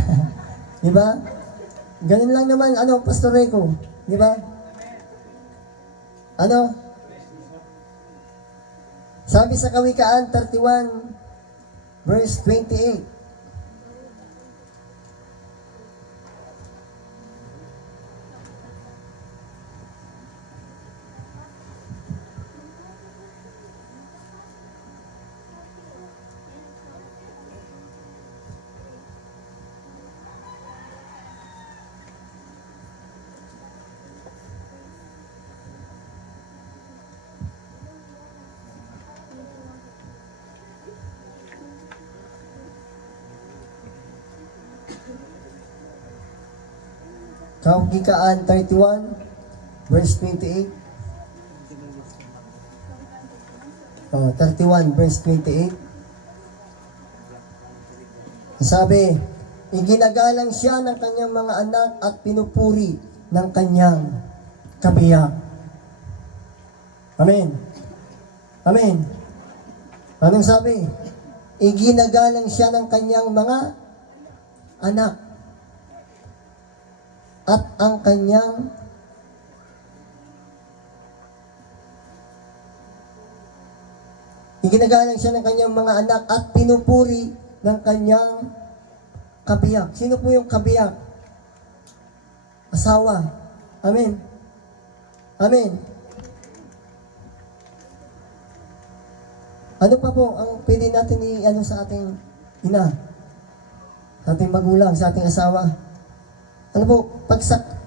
Diba? Ganun lang naman, Pastor Rico. Diba? Sabi sa Kawikaan 31, verse 28, Kawikaan 31, verse 28. 31, verse 28. Sabi, iginagalang siya ng kanyang mga anak at pinupuri ng kanyang kabiyak. Amen. Amen. Anong sabi? Iginagalang siya ng kanyang mga anak at ang kanyang iginagalang siya ng kanyang mga anak at pinupuri ng kanyang kabiyak. Sino po yung kabiyak? Asawa. Amen. Amen. Ano pa po ang pwede natin sa ating ina, sa ating magulang, sa ating asawa? Ano po,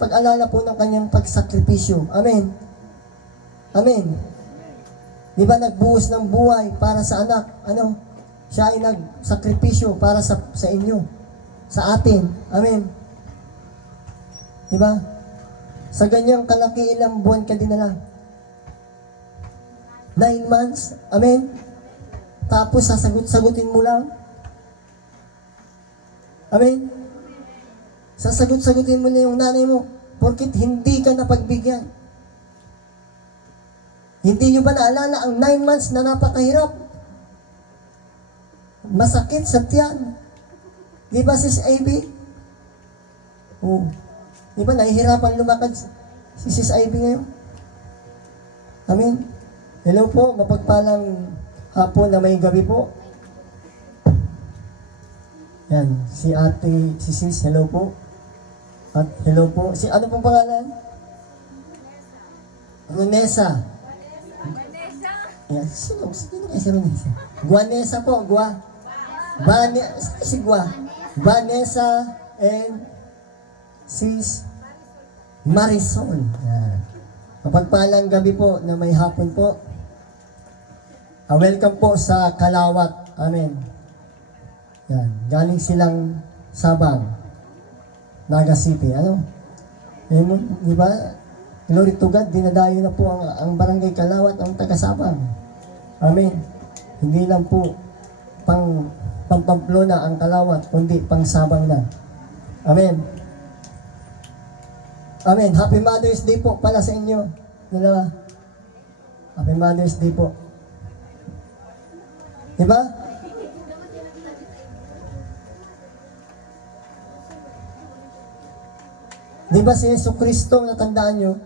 pag-alala po ng kanyang pagsakripisyo. Amen. Amen. Di ba nagbuhos ng buhay para sa anak? Siya ay nagsakripisyo para sa inyo, sa atin. Amen. Di ba? Sa ganyang kalaki, ilang buwan ka dinala? 9 months. Amen. Tapos sasagutin mo lang. Amen. Sasagutin mo na yung nanay mo porkit hindi ka napagbigyan. Hindi nyo ba naalala ang 9 months na napakahirap? Masakit sa tiyan. Di ba, Sis Ivy? Oo. Di ba nahihirapan lumakad si Sis Ivy ngayon? Amen. Hello po, mapagpalang hapon na may gabi po. Yan, si Sis, hello po. At hello po. Ano pong pangalan? Runesa. Yan. Sino kayo si Runesa? Guanesa po. Vanessa and Sis Marisol. Yan. Mapagpalang gabi po na may hapon po. Welcome po sa Kalawat. Amen. Yan. Galing silang Sabang, Naga City. Di ba? Glory to God, dinadayo na po ang barangay Kalawat, ang taga-Sabang. Amen. Hindi lang po pang Pamplona ang Kalawat, kundi pang Sabang na. Amen. Amen. Happy Mother's Day po pala sa inyo. Dalawa. Happy Mother's Day po. Di ba? Di ba si Yesu Kristo, natandaan nyo?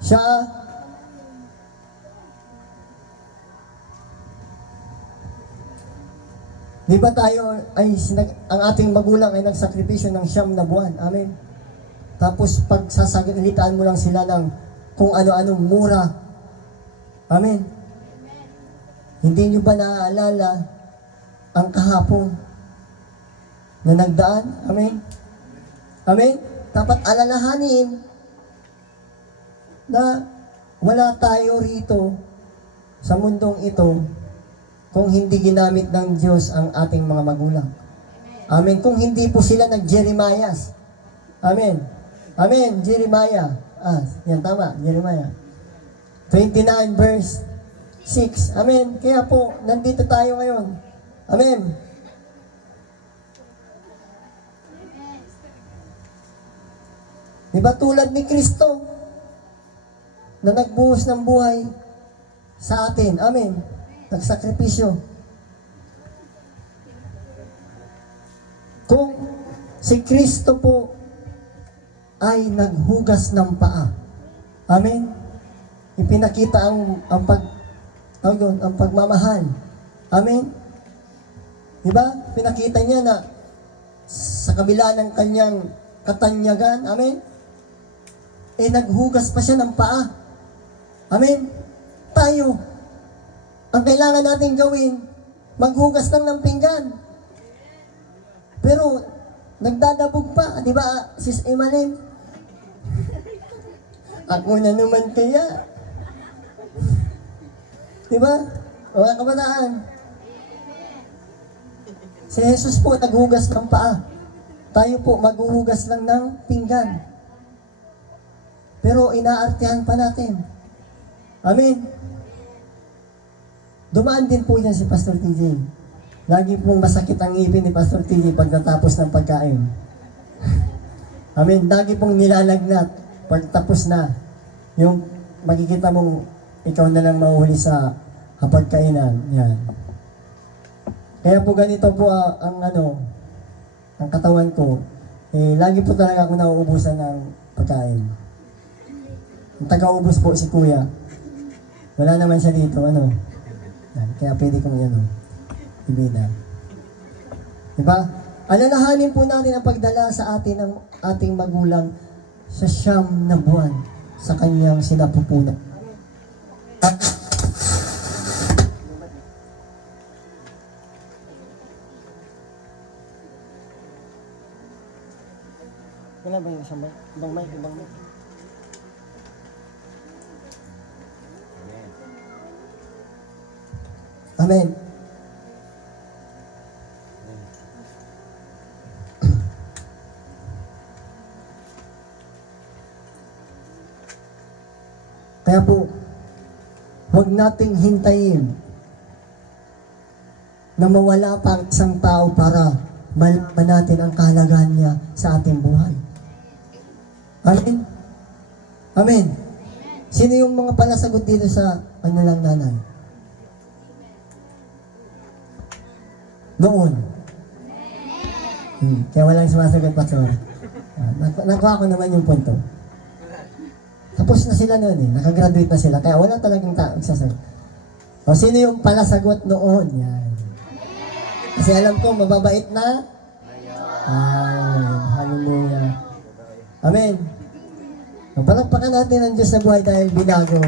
Siya, di ba tayo ang ating magulang ay nagsakripisyo ng 9 na buwan? Amen. Tapos pag sasagalitaan mo lang sila ng kung ano-anong mura. Amen. Hindi nyo ba naaalala ang kahapon na nagdaan? Amen. Amen. Dapat alalahanin na wala tayo rito sa mundong ito kung hindi ginamit ng Diyos ang ating mga magulang. Amen. Kung hindi po sila nag-Jeremias. Amen. Amen. Jeremiah. Yan tama. Jeremiah. 29 verse 6. Amen. Kaya po, nandito tayo ngayon. Amen. Diba tulad ni Kristo na nagbuhos ng buhay sa atin. Amen. Nagsakripisyo. Kung si Kristo po ay naghugas ng paa. Amen. Ipinakita ang pagmamahal. Amen. Diba? Pinakita niya na sa kabila ng kanyang katanyagan, amen, naghugas pa siya ng paa. Amen. Tayo, ang kailangan natin gawin, maghugas lang ng pinggan. Pero, nagdadabog pa, di ba, Sis Emalyn? Ako na naman kaya. Di ba? Mga kabataan. Si Jesus po naghugas ng paa. Tayo po maghuhugas lang ng pinggan. Pero inaartehan pa natin. Amen. Dumaan din po yan si Pastor TJ. Lagi pong masakit ang ngipin ni Pastor TJ pagkatapos ng pagkain. Amen. Lagi pong nilalagnat pagtapos na. Yung makikita mong ikaw na lang mauhuli sa hapagkainan. Yan. Kaya po ganito po ang katawan ko. Lagi po talaga ako nauubusan ng pagkain. Ang taga-ubos po si Kuya. Wala naman siya dito, Yan. Kaya pwede kong ibida. Diba? Alalahanin po natin ang pagdala sa atin ng ating magulang sa 9 na buwan sa kanyang sinapupunan. Wala ba yung isang mic? Ibang mic? Amen. Kaya po, huwag nating hintayin na mawala pa ang isang tao para malaman natin ang kahalagahan niya sa ating buhay. Amen? Amen. Sino yung mga palasagot dito sa nanay? Noon. Kaya walang sumasagot, Pastor. Nakuha ko naman yung punto. Tapos na sila noon nakagraduate na sila. Kaya wala talagang sasagot. O sino yung palasagot noon? Yan. Kasi alam ko, mababait na. Hallelujah. Amen. Palakpakan natin ang Diyos na buhay dahil binago.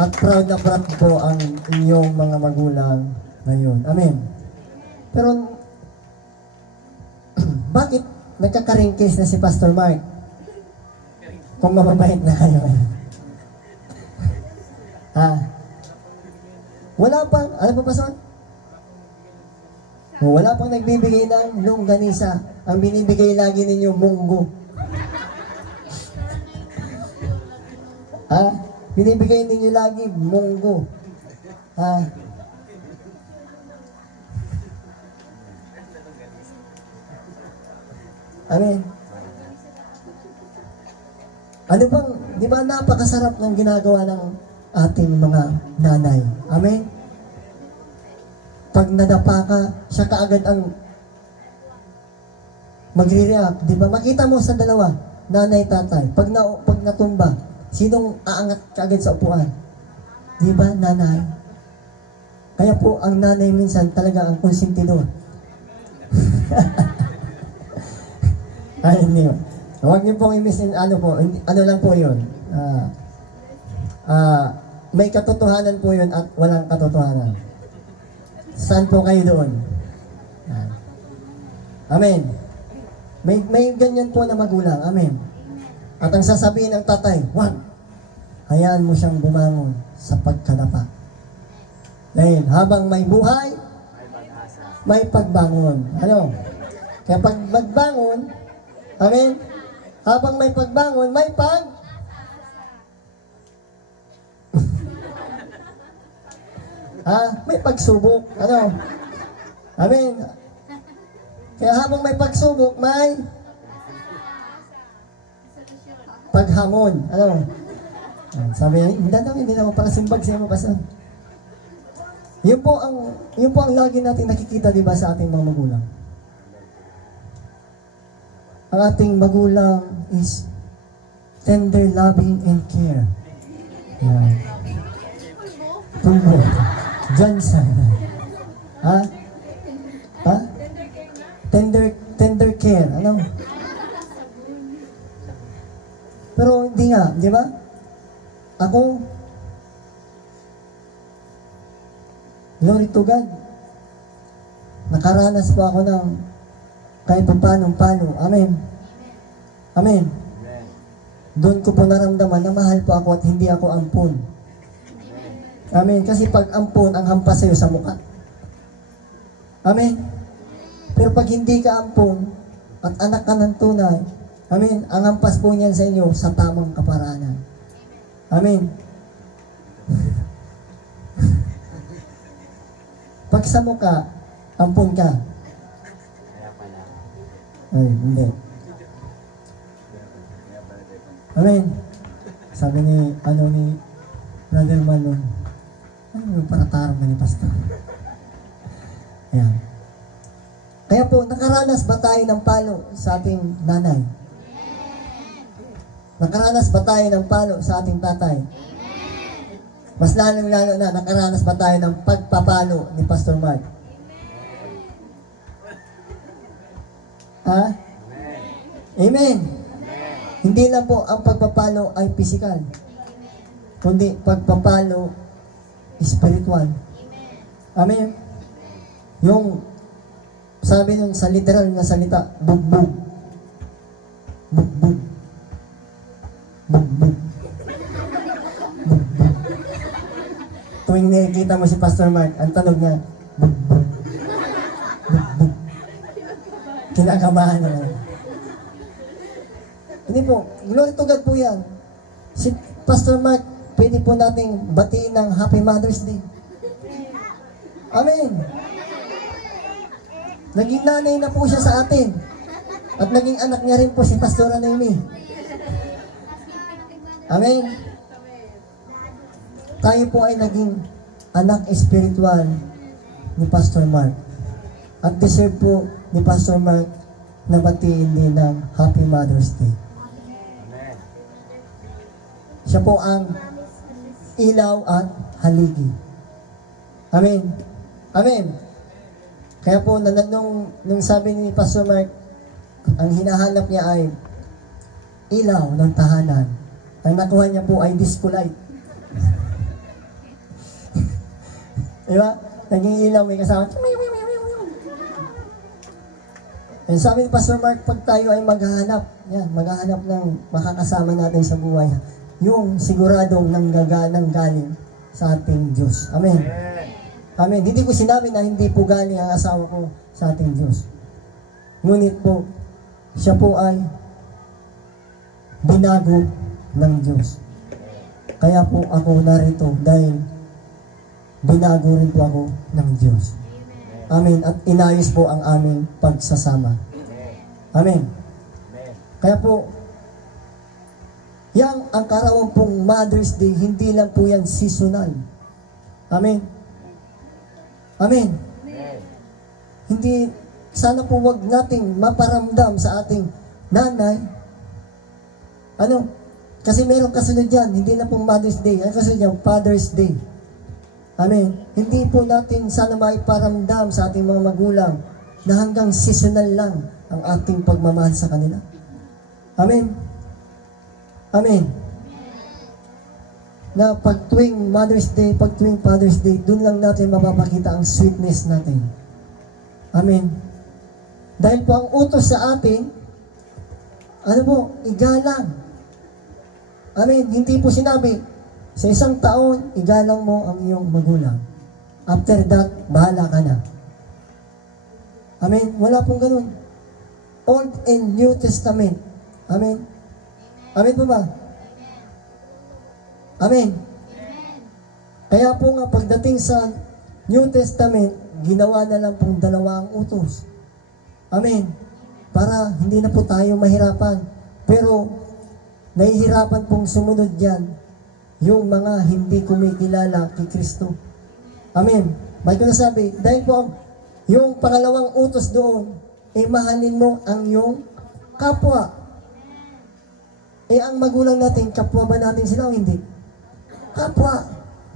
At proud na proud po ang inyong mga magulang ngayon. Amen. Pero, bakit nagkakaringkis na si Pastor Mark? Kung mababait na kayo. Wala pang, alam mo Pastor? Wala pang nagbibigay ng longganisa. Ang binibigay lagi ninyo, munggo. Binibigay ninyo lagi, munggo. Amen. Ano bang, di ba napakasarap ng ginagawa ng ating mga nanay? Amen. Pag nadapa ka, siya kaagad ang magre-react, di ba? Makita mo sa dalawa, nanay, tatay. Pag natumba, sinong aangat kaagad sa upuan? Di ba, nanay? Kaya po, ang nanay minsan talaga ang konsentidor. Ay, hindi. Huwag niyo pong ano po, ano lang po yun. May katotohanan po yun at walang katotohanan. Saan po kayo doon? Amen. May ganyan po na magulang. Amen. At ang sasabihin ng tatay, wag. Hayaan mo siyang bumangon sa pagkadapa. Dahil habang may buhay, may pagbangon. Ano? Kaya pag magbangon, amen, habang may pagbangon, may may pagsubok. Ano? Amen. Kaya habang may pagsubok, may paghamon. Ano? Sabi niya, hindi na ako para simbag siya mo pastor. Yun po ang lagi natin nakikita, di ba, sa ating mga magulang. Ang ating magulang is tender, loving, and care. Yan. Tulbo. Johnson. Ha? Ha? Tender care. Ano? Pero hindi nga, di ba? Ako, glory to God. Nakaranas po ako ng kahit paano. Amen. Amen. Doon ko po naramdaman na mahal po ako at hindi ako ampun. Amen. Kasi pag ampun, ang hampas sa'yo sa mukha. Amen. Pero pag hindi ka ampun at anak ka ng tunay, amen, ang hampas po niyan sa inyo sa tamang kaparaanan. Amen. Pag sa mukha, ampun ka. Ay, hindi. Amen. Sabi ni Brother Malon, ano yung paratarong na ni Pastor? Ayan. Kaya po, nakaranas ba tayo ng palo sa ating nanay? Nakaranas ba tayo ng palo sa ating tatay? Mas lalong-lalo na, nakaranas ba tayo ng pagpapalo ni Pastor Mark? Ha? Amen. Hindi lang po ang pagpapalo ay physical, kundi pagpapalo spiritual. Amen. Yung sabi nun sa literal na salita, bugbog. Bugbog. Bugbog. Bugbog. Tuwing nakikita mo si Pastor Mark, ang tanong niya, bugbog. Bugbog. Kinakabahan naman. Hindi po, glory to God po yan. Si Pastor Mark, pwede po nating batiin ng Happy Mother's Day. Amen. Naging nanay na po siya sa atin. At naging anak niya rin po si Pastor Anaimi. Amen. Tayo po ay naging anak espiritual ni Pastor Mark. At deserve po ni Pastor Mark na batiin din ng Happy Mother's Day. Siya po ang ilaw at haligi. Amen. Amen. Kaya po, nung sabi ni Pastor Mark, ang hinahanap niya ay ilaw ng tahanan. Ang nakuha niya po ay disco light. Diba? Naging ilaw, may kasama. And sabi ni Pastor Mark, pag tayo ay maghahanap ng makakasama natin sa buhay, yung siguradong nanggaganang galing sa ating Diyos. Amen. Amen. Hindi ko sinabi na hindi po galing ang asawa ko sa ating Diyos. Ngunit po, siya po ay binago ng Diyos. Kaya po ako narito dahil binago rin po ako ng Diyos. Amen. At inayos po ang aming pagsasama. Amen. Kaya po, yang ang karawang pong Mother's Day, hindi lang po yan seasonal. Amen. Amen. Hindi sana po wag nating maparamdam sa ating nanay. Ano? Kasi meron kasunod yan, hindi na pong Mother's Day. Ang kasunod yan, Father's Day. Amen. Hindi po natin sana maiparamdam sa ating mga magulang na hanggang seasonal lang ang ating pagmamahal sa kanila. Amen. Amen. Na pag tuwing Mother's Day, pag tuwing Father's Day, doon lang natin mapapakita ang sweetness natin. Amen. Dahil po ang utos sa atin, ano po, igalang. Amen. Hindi po sinabi, sa isang taon, igalang mo ang iyong magulang. After that, bahala ka na. Amen. Wala pong ganun. Old and New Testament. Amen. Amen po ba? Amen. Kaya po nga pagdating sa New Testament, ginawa na lang pong dalawang utos. Amen. Para hindi na po tayo mahirapan. Pero nahihirapan pong sumunod yan yung mga hindi kumikilala kay Kristo. Amen. Bakit ko nasabi? Dahil po yung pangalawang utos doon, mahalin mo ang iyong kapwa. Ang magulang natin, kapwa ba natin sila o hindi? Kapwa.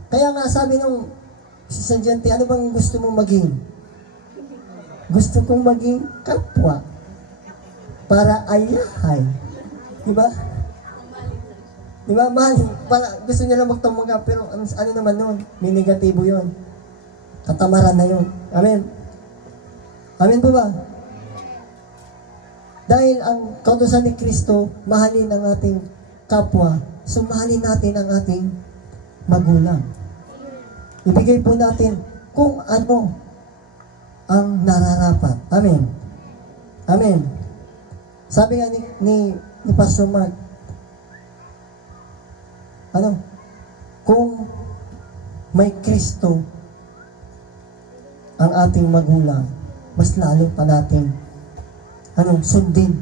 Kaya nga sabi nung si Sanjante, ano bang gusto mong maging? Gusto kong maging kapwa. Para ayahay. Diba? Diba? Mahal. Gusto niya lang magtamuga, pero ano naman nun? May negatibo yun. Katamaran na yun. Amen. Amen po ba? Dahil ang kautusan ni Kristo, mahalin ang ating kapwa, so mahalin natin ang ating magulang. Ibigay po natin kung ano ang nararapat. Amen. Amen. Sabi nga ni Pastor Mark, kung may Kristo ang ating magulang, mas lalo pa natin sundin.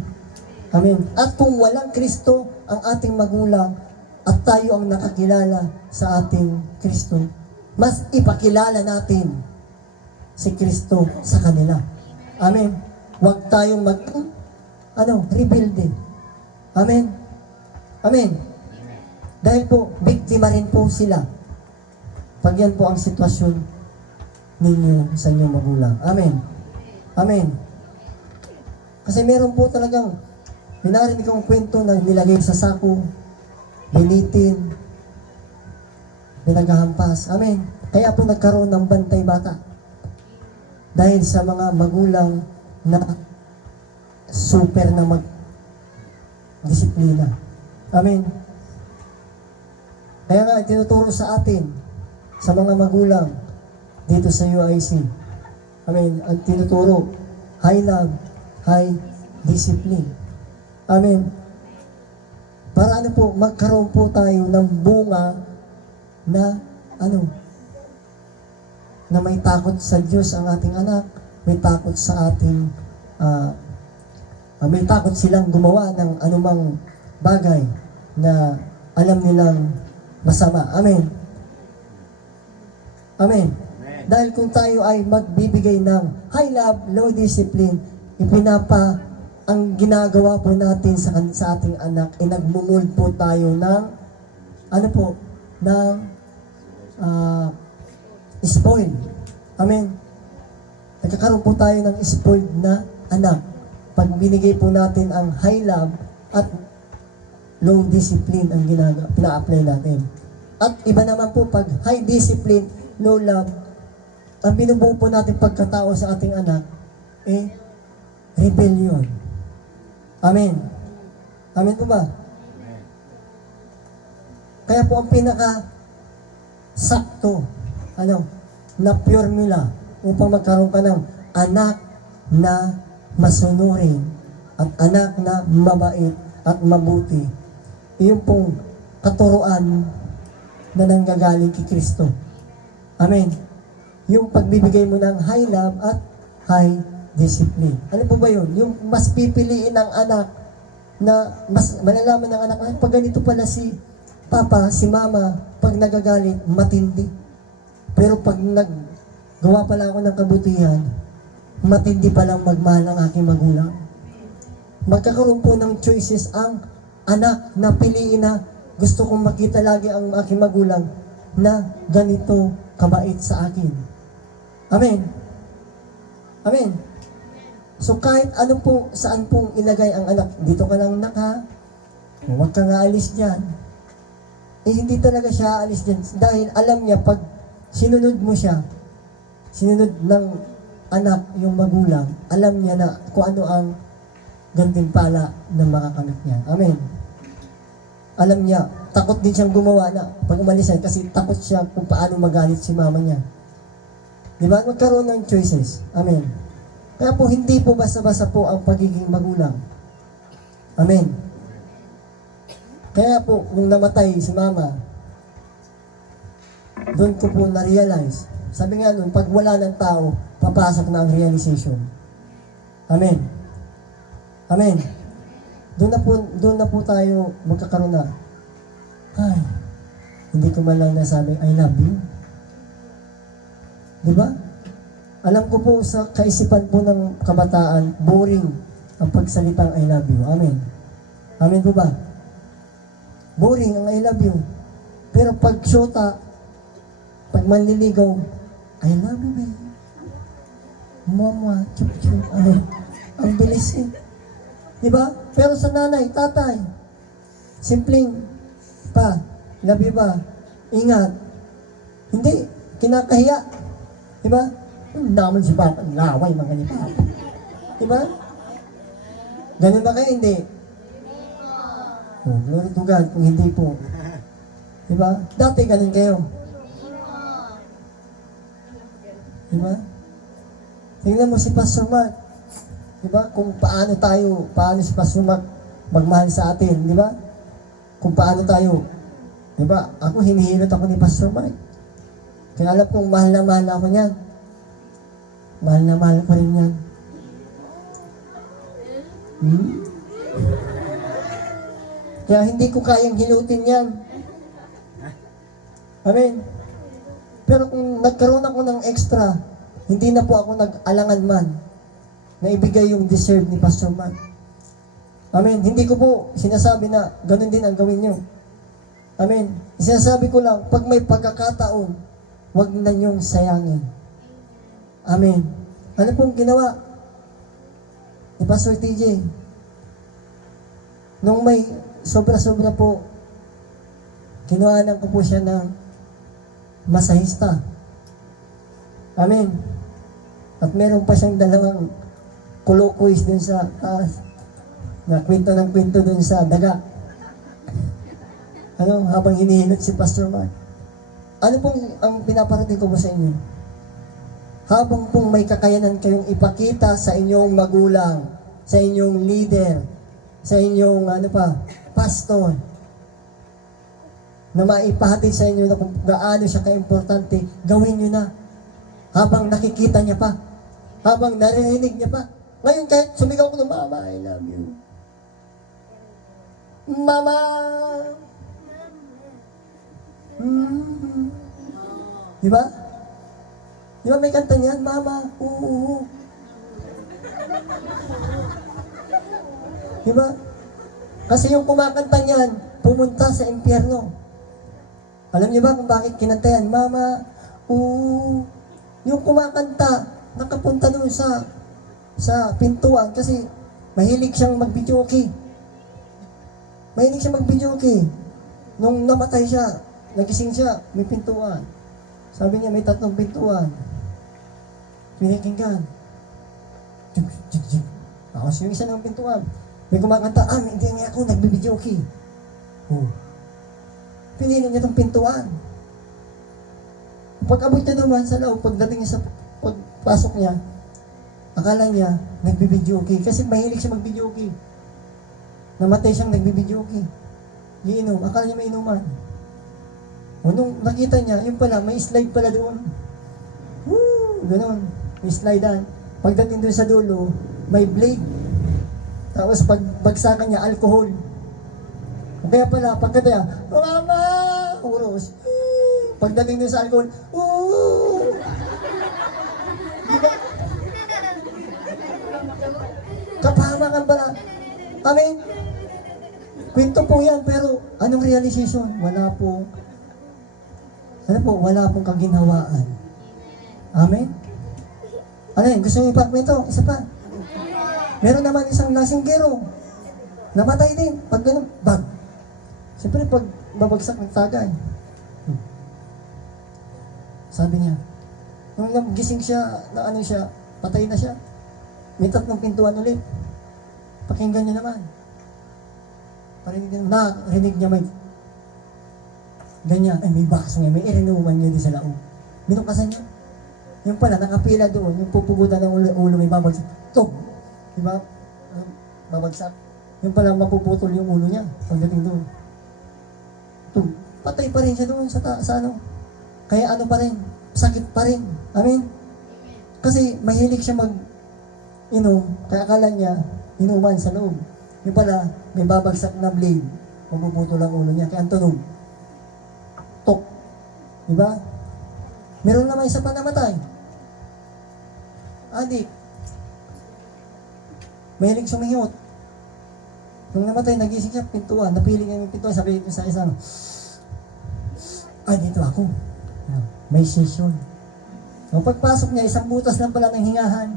Amen. At kung walang Kristo ang ating magulang at tayo ang nakakilala sa ating Kristo, mas ipakilala natin si Kristo sa kanila. Amen. Huwag tayong rebelde. Amen. Amen. Dahil po, biktima rin po sila. Pag yan po ang sitwasyon ninyo sa inyong magulang. Amen. Amen. Kasi meron po talagang minarinig kong kwento na nilagay sa sako, binitin, pinaghahampas. Amen. Kaya po nagkaroon ng bantay bata. Dahil sa mga magulang na super na mag-disiplina. Amen. Kaya nga, tinuturo sa atin, sa mga magulang, dito sa UIC. Amen. Ang tinuturo, high love, high discipline. Amen. Para magkaroon po tayo ng bunga na na may takot sa Diyos ang ating anak, may takot sa ating may takot silang gumawa ng anumang bagay na alam nilang masama. Amen. Amen. Dahil kung tayo ay magbibigay ng high love, low discipline, ang ginagawa po natin sa ating anak, nagmumuld po tayo ng spoiled. Amen. Nagkakaroon po tayo ng spoiled na anak. Pag binigay po natin ang high love at low discipline ang pina-apply natin. At iba naman po pag high discipline, low love, ang binubuo po natin pagkatao sa ating anak, rebellion. Amen. Amen po ba? Kaya po ang pinaka-sakto, na formula upang magkaroon ka ng anak na masunurin at anak na mabait at mabuti. Iyon pong katuruan na nanggagaling kay Kristo. Amen. Yung pagbibigay mo ng high love at high discipline. Ano po ba yun? Yung mas pipiliin ng anak na mas malalaman ng anak na pag ganito pala si papa, si mama, pag nagagalit, matindi. Pero pag naggawa pala ako ng kabutihan, matindi palang magmahal ng aking magulang. Magkakaroon po ng choices ang anak na piliin na gusto kong makita lagi ang aking magulang na ganito kabait sa akin. Amen. Amen. So kahit ano po, saan pong ilagay ang anak, dito ka lang naka, huwag ka nga alis dyan. Eh hindi talaga siya alis dyan dahil alam niya pag sinunod mo siya, sinunod ng anak yung magulang, alam niya na kung ano ang gantimpala ng makakamit niya. Amen. Alam niya, takot din siyang gumawa na pag umalis siya kasi takot siya kung paano magalit si mama niya. Di ba? Magkaroon ng choices. Amen. Kaya po, hindi po basta-basta po ang pagiging magulang. Amen. Kaya po, nung namatay si mama, doon ko po na-realize. Sabi nga nun, pag wala ng tao, papasok na ang realization. Amen. Amen. Doon na po tayo magkakaroon na. Ay, hindi ko man lang nasabi, I love you. Di ba? Alam ko po sa kaisipan po ng kabataan, boring ang pagsalitang I love you. Amen. Amen po ba? Boring ang I love you. Pero pag syota, pag manliligaw, I love you, babe. Mama, chup-chup. Amen. Ang bilis eh. Diba? Pero sa nanay, tatay, simpleng, pa, love you ba? Ingat. Hindi, kinakahiya. Diba? Naman si Papa, laway mga ni Papa. Diba? Ganun ba kayo? Hindi. Oh, glory to God, kung hindi po. Diba? Dati ganun kayo. Diba? Tingnan mo si Pastor Mark. Diba? Kung paano si Pastor Mark magmahal sa atin, diba? Kung paano tayo, diba? Ako, hinihilot ako ni Pastor Mark. Kaya alam kong mahal na mahal ako niyan. Mahal na mahal ko rin yan. Kaya hindi ko kayang hilutin yan. Amen. Pero kung nagkaroon ako ng extra, hindi na po ako nag-alangan man na ibigay yung deserve ni Pastor Mark. Amen. Hindi ko po sinasabi na ganun din ang gawin nyo. Amen. Sinasabi ko lang, pag may pagkakataon, huwag na nyong sayangin. Amen. Ano pong ginawa ni Pastor TJ? Nung may sobra-sobra po, kinuhanan ko po siya ng masahista. Amen. At meron pa siyang dalawang kulukuis dun sa taas. Na kwento ng kwento dun sa daga. Ano, habang hinihilot si Pastor Mark. Ano pong ang pinaparating ko po sa inyo? Habang pong may kakayanan kayong ipakita sa inyong magulang, sa inyong leader, sa inyong pastor, na maipahatid sa inyo na kung gaano siya ka-importante, gawin nyo na. Habang nakikita niya pa, habang naririnig niya pa. Ngayon kahit sumigaw ko ng Mama, I love you. Mama! Diba? Diba may kanta niyan? Mama, Diba? Kasi yung kumakanta niyan, pumunta sa impyerno. Alam niyo ba kung bakit kinanta yan? Mama, yung kumakanta, nakapunta doon sa pintuan kasi mahilig siyang mag-videoke. Mahilig siyang mag-videoke. Nung namatay siya, nagising siya, may pintuan. Sabi niya, may 3 pintuan. Pinakinggan. Tapos yung isa ng pintuan. May kumakanta, hindi nga ako, nag-videoke. Pinili niya itong pintuan. Pag-abot niya naman sa loob, pagdating niya sa pagpasok niya, akala niya, nagbibidyoke. Kasi mahilig siya magbidyoke. Namatay siyang nagbibidyoke. Giinom. Akala niya may inuman. O nung nakita niya, yun pala, may slide pala doon. Ganon. May slidean. Pagdating doon sa dulo, may blade. Tapos pagbagsakan niya, alcohol. Kaya pala, pagkataya, Mama! Uros. Pagdating doon sa alcohol, Diba? Amen? Kwento po yan, pero anong realization? Wala po. Ano po? Wala pong kaginhawaan. Amen? Ano yun? Gusto niyo ipagkwento? Isa pa. Meron naman isang lasinggero. Namatay din. Pag ganun, bag. Siyempre, pag babagsak ng tagay. Sabi niya, nung nagising siya, na ano siya, patay na siya. May 3 pintuan ulit. Pakinggan niya naman. Narinig niya may ganyan, ay may bakas niya, may irinuman niya din sa laong. Binukasan niya. Yung pala, nakapila doon, yung pupugutan ng ulo, may babagsak. Tog! Diba? Babagsak. Yung pala, mapuputol yung ulo niya pagdating doon. Tog! Patay pa rin siya doon sa ano. Kaya ano pa rin, sakit pa rin. Amen? Kasi mahilig siya mag-inom, kaya akala niya, inuman sa loob. Yung pala, may babagsak na blade, mapuputol ang ulo niya, kaya ang tunog. Tok. Diba? Meron naman isa pa namatay. Adik. Mahilig sumihot. Nung namatay, nagising siya, pintuan. Napili niya yung pintuan, sabi niya sa isang, dito ako. May session. Nung pagpasok niya, isang butas lang pala ng hingahan.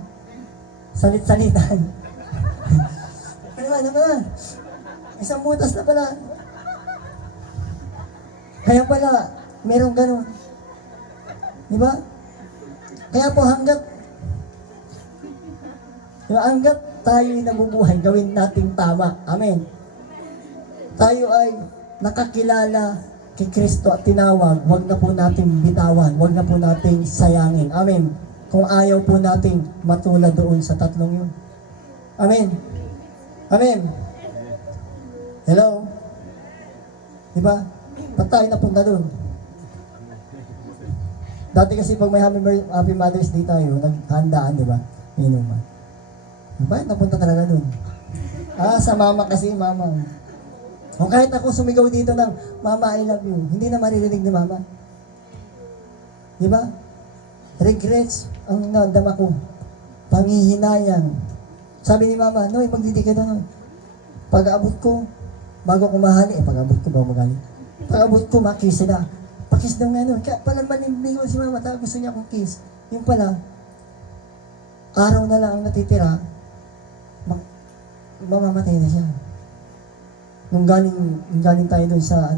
Salit-salitan. Ano ba? Isang butas na pala. Kaya pala, merong ganun. Diba? Kaya po hanggat tayo'y nabubuhay, gawin nating tama. Amen. Tayo ay nakakilala kay Kristo at tinawag, wag na po natin bitawan, wag na po natin sayangin. Amen. Kung ayaw po nating matulad doon sa 3 yun. Amen. Amen. Hello? Diba? Ba't tayo napunta doon? Dati kasi pag may Happy Mother's Day tayo, naghandaan, diba? Inuman. Bakit napunta talaga doon? Sa mama kasi, mama. O kahit ako sumigaw dito ng, Mama, I love you, hindi na maririnig ni mama. Diba? Regrets ang nadama ko. Panghihinayang. Sabi ni mama, no, magdidi ka doon. Pag-abot ko, bago ko mahali, pag-abot ko, bago magali. Pag-abot ko, makis na. Pakis daw nga nun. Kaya pala manimbingon si mama, tapos gusto niya akong kiss. Yung pala, araw na lang ang natitira, mamamatay na siya. Nung galing tayo doon sa,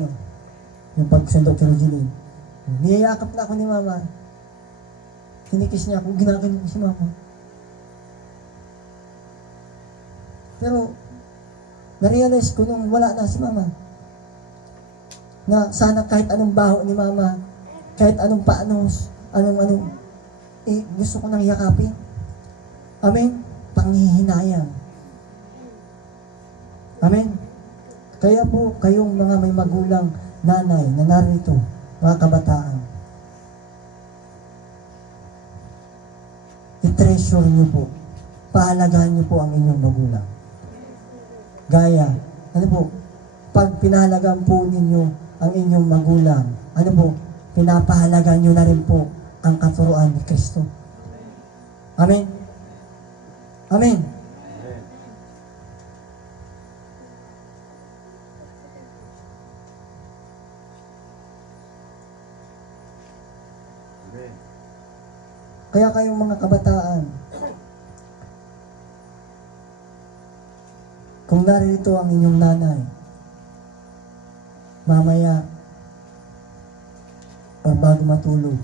yung pag-send Dr. Jeline, niyayakap na ako ni mama. Kinikis niya ako, ginakinig si mama. Pero, na-realize ko nung wala na si mama, na sana kahit anong baho ni mama, kahit anong paanos, gusto ko nang yakapin. Amen? Panghihinayang. Amen? Kaya po, kayong mga may magulang, nanay, na narito, mga kabataan, i-treasure niyo po, pahalagahan niyo po ang inyong magulang. Gaya, pag pinahalagaan po ninyo ang inyong magulang, pinapahalagaan niyo na rin po ang katuruan ni Kristo. Amen? Amen? Kaya kayong mga kabataan, kung narito ang inyong nanay, mamaya, o bago matulog,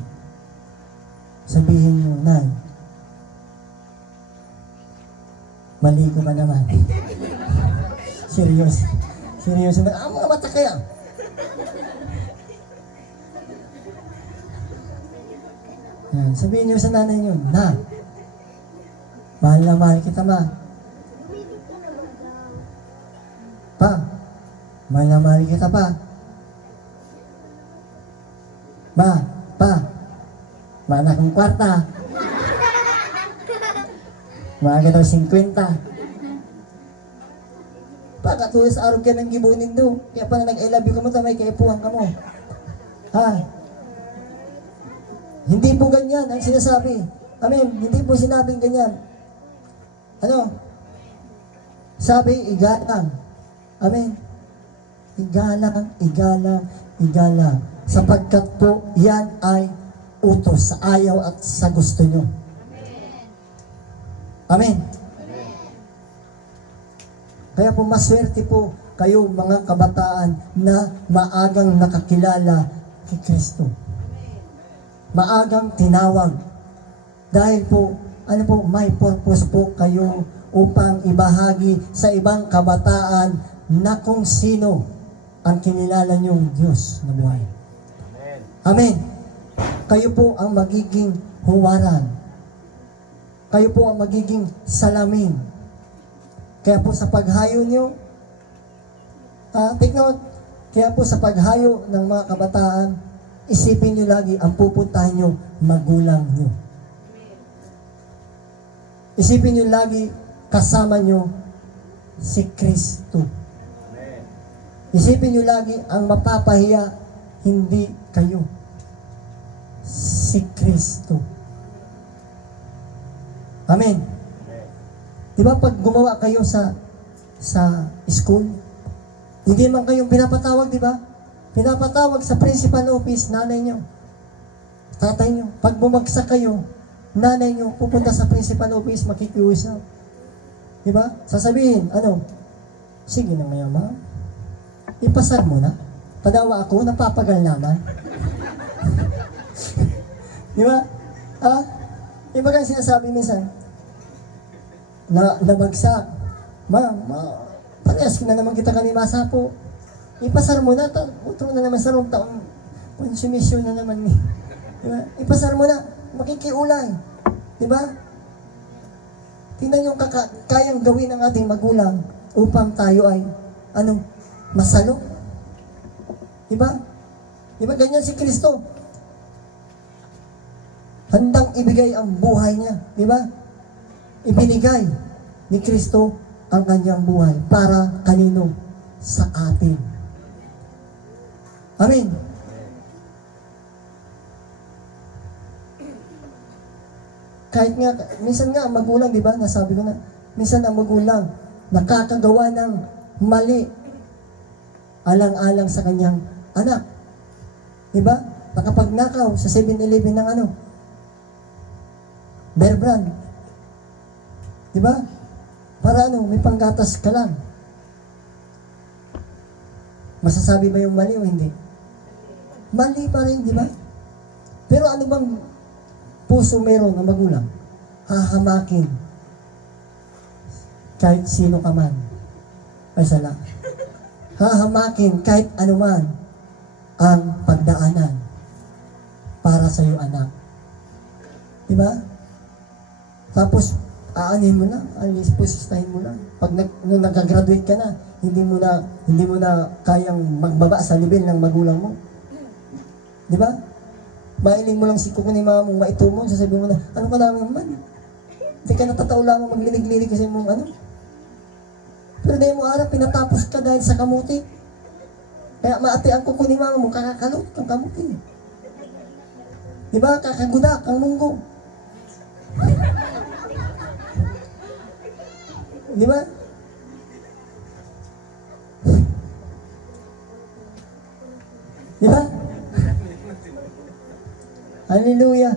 sabihin nyo, Nay, maligo ka naman. Seryoso. Seryoso na, mga mata kaya. Yan, sabihin nyo sa nanay nyo, na, mahal na mahal kita, ma. Pa, mahal na mahal kita, pa. Ma, pa, mana kong kwarta. Mga daw 50. Pa, katulis araw ka ng gibunin do. Kaya pa na nag-I love you ka mo, tamay kaipuhan ka mo. Ha? Hindi po ganyan ang sinasabi. Amen. Hindi po sinabing ganyan. Sabi, igalang. Amen. Igalang, igalang, igalang. Sapagkat po, yan ay utos sa ayaw at sa gusto nyo. Amen. Kaya po maswerte po kayo mga kabataan na maagang nakakilala kay Kristo. Maagang tinawag. Dahil po, may purpose po kayo upang ibahagi sa ibang kabataan na kung sino ang kinilala niyong Diyos na buhay. Amen. Kayo po ang magiging huwaran. Kayo po ang magiging salamin. Kaya po sa paghayo niyo, take note, kaya po sa paghayo ng mga kabataan, isipin niyo lagi ang pupuntahan niyo, magulang niyo. Isipin niyo lagi, kasama niyo si Kristo. Isipin niyo lagi, ang mapapahiya, hindi kayo. Si Kristo. Amen. Diba pag gumawa kayo sa school, hindi man kayong pinapatawag, diba? Pinapatawag sa principal office, nanay nyo, tatay nyo. Pag bumagsak kayo, nanay nyo, pupunta sa principal office, makikiusap. Diba? Sasabihin, sige na ngayon, ma'am. Ipasar mo na. Padawa ako, napapagal naman. Diba? Diba kang sinasabi minsan, nabagsak. Ma'am, parehas na naman kita kanimasa po. Ipasar mo na, utro na naman sa rong taong konsumisyon na naman. Diba? Ipasar mo na, makikiulay. Diba? Tingnan yung kayang gawin ng ating magulang upang tayo ay, masalo. Diba? Diba ganyan si Kristo? Handang ibigay ang buhay niya. Diba? Ibinigay ni Kristo ang kanyang buhay para kanino? Sa atin. Amen. Kahit nga, minsan nga ang magulang, di ba? Nasabi ko na, minsan ang magulang nakakagawa ng mali alang-alang sa kanyang anak. Di ba? Nakapagnakaw sa 7-Eleven ng Bear Brand. Di ba? Para may panggatas ka lang. Masasabi ba yung mali o hindi? Mali pa rin, di ba? Pero ano bang puso meron ng magulang? Hahamakin. Kahit sino ka man. Ay, sala. Hahamakin kahit anuman ang pagdaanan para sa iyo, anak. Di ba? Tapos, aanin mo na, pusistahin mo na. Pag nung nag-graduate ka na, hindi mo na kayang magbaba sa level ng magulang mo. Di ba? Mailing mo lang si kuko ni mama mong maitumo, sasabihin mo na, ano ka namin man? Hindi ka natatao lang maglilig-lilig kasi mong Pero dahil mo arap, pinatapos ka dahil sa kamuti. Kaya maati ang kuko ni mama mong kakakalot ang kamuti. Di ba? Kakagudak ang munggo. Di ba? Di ba? Hallelujah.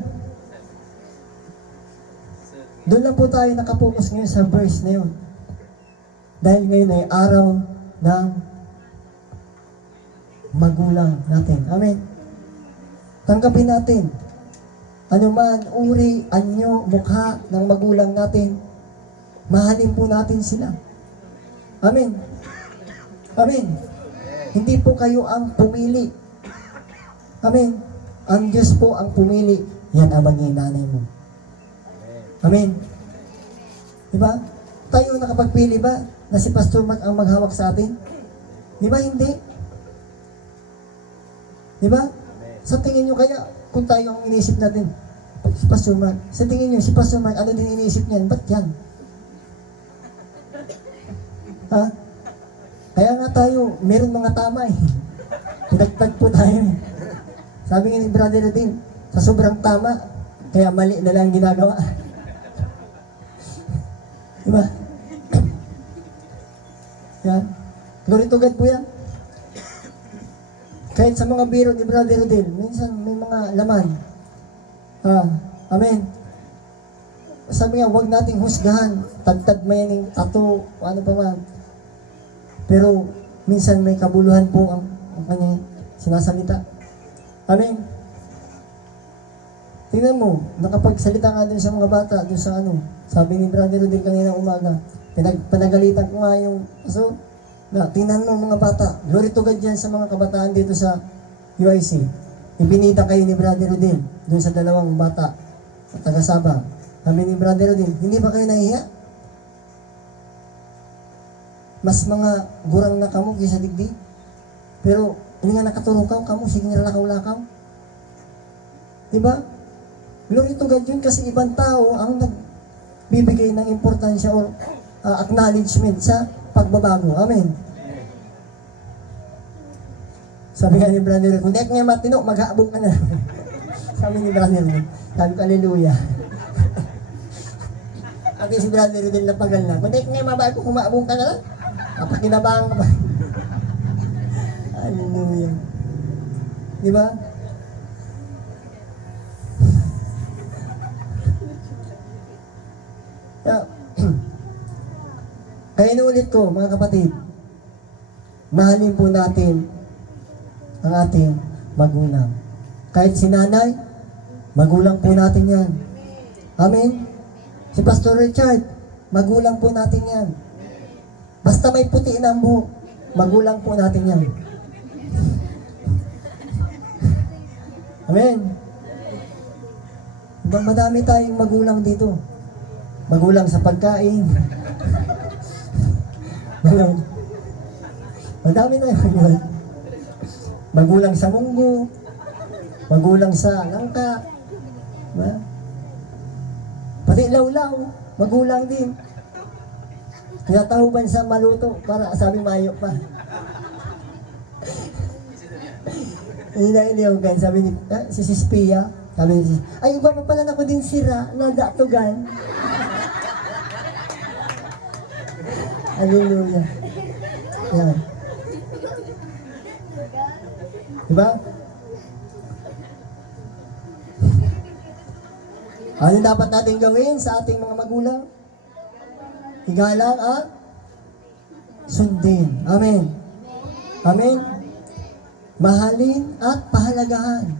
Doon lang po tayo nakapokus ngayon sa verse na yun. Dahil ngayon ay araw ng magulang natin. Amen. Tanggapin natin. Anuman, uri, anyo, mukha ng magulang natin, mahalin po natin sila. Amen. Amen. Hindi po kayo ang pumili. Amen. Ang Diyos po ang pumili. Yan ang maging nanay mo. Amen. Diba? Tayo nakapagpili ba na si Pastor Mark ang maghawak sa atin? Diba hindi? Diba? Sa tingin nyo kaya, kung tayo ang inisip natin, si Pastor Mark, sa tingin nyo, si Pastor Mark, ano din inisip niyan? Ba't yan? Ha? Kaya nga tayo, meron mga tama eh. Pinagtag po tayo eh. Sabi nga ni Brother Adin, sa sobrang tama, kaya mali na lang ginagawa. Diba? Yan. Glory to God po yan. Kahit sa mga biro ni Brother Rodel, minsan may mga laman. Amen. Sabi nga, huwag nating husgahan. Tagtad may yung tato, ano pa man. Pero minsan may kabuluhan po ang kanyang sinasalita. Amen. Tingnan mo, nakapagsalita nga dun sa mga bata, dun sa ano, sabi ni Brother Rodel kanina umaga, panagalitan ko nga yung aso, na tingnan mo mga bata, glory to God dyan sa mga kabataan dito sa UIC. Ibinida kayo ni Brother Rodel dun sa dalawang bata at taga-Sabah. Sabi ni Brother Rodel, hindi ba kayo nahiya? Mas mga gurang na kamo kaysa digdi. Pero, hindi nga nakatulong kamo, sige nga lakaw-lakaw. Diba? Glory to God yun kasi ibang tao ang nagbibigay ng importansya or acknowledgement sa pagbabago. Amen. Sabi nga ni Brother, kung di nga matino, maghaabog ka na. Sabi ni Brother, sabi ko, hallelujah. At si Brother din napagal na, kung di nga mabago, kumaabog ka na lang. Kapakinabahan ka pa. Hallelujah. Diba? Kaya inuulit ko, mga kapatid, mahalin po natin ang ating magulang. Kahit si nanay, magulang po natin yan. Amen? Si Pastor Richard, magulang po natin yan. Basta may puti na ang buhok, magulang po natin yan. Amen? Ibang madami tayong magulang dito. Magulang sa pagkain. Madami na yung magulang. Magulang sa munggo. Magulang sa langka. Diba? Pati lawlaw. Magulang din. Tinatahuban sa maluto para sabi mayo pa. Hindi yung guys. Sabi ni si Sispia. Sabi ni ay iba pa pala na ko din sira na datugan. Hallelujah. Yan. Diba? Ano dapat natin gawin sa ating mga magulang? Igalang at sundin. Amen. Amen. Mahalin at pahalagahan.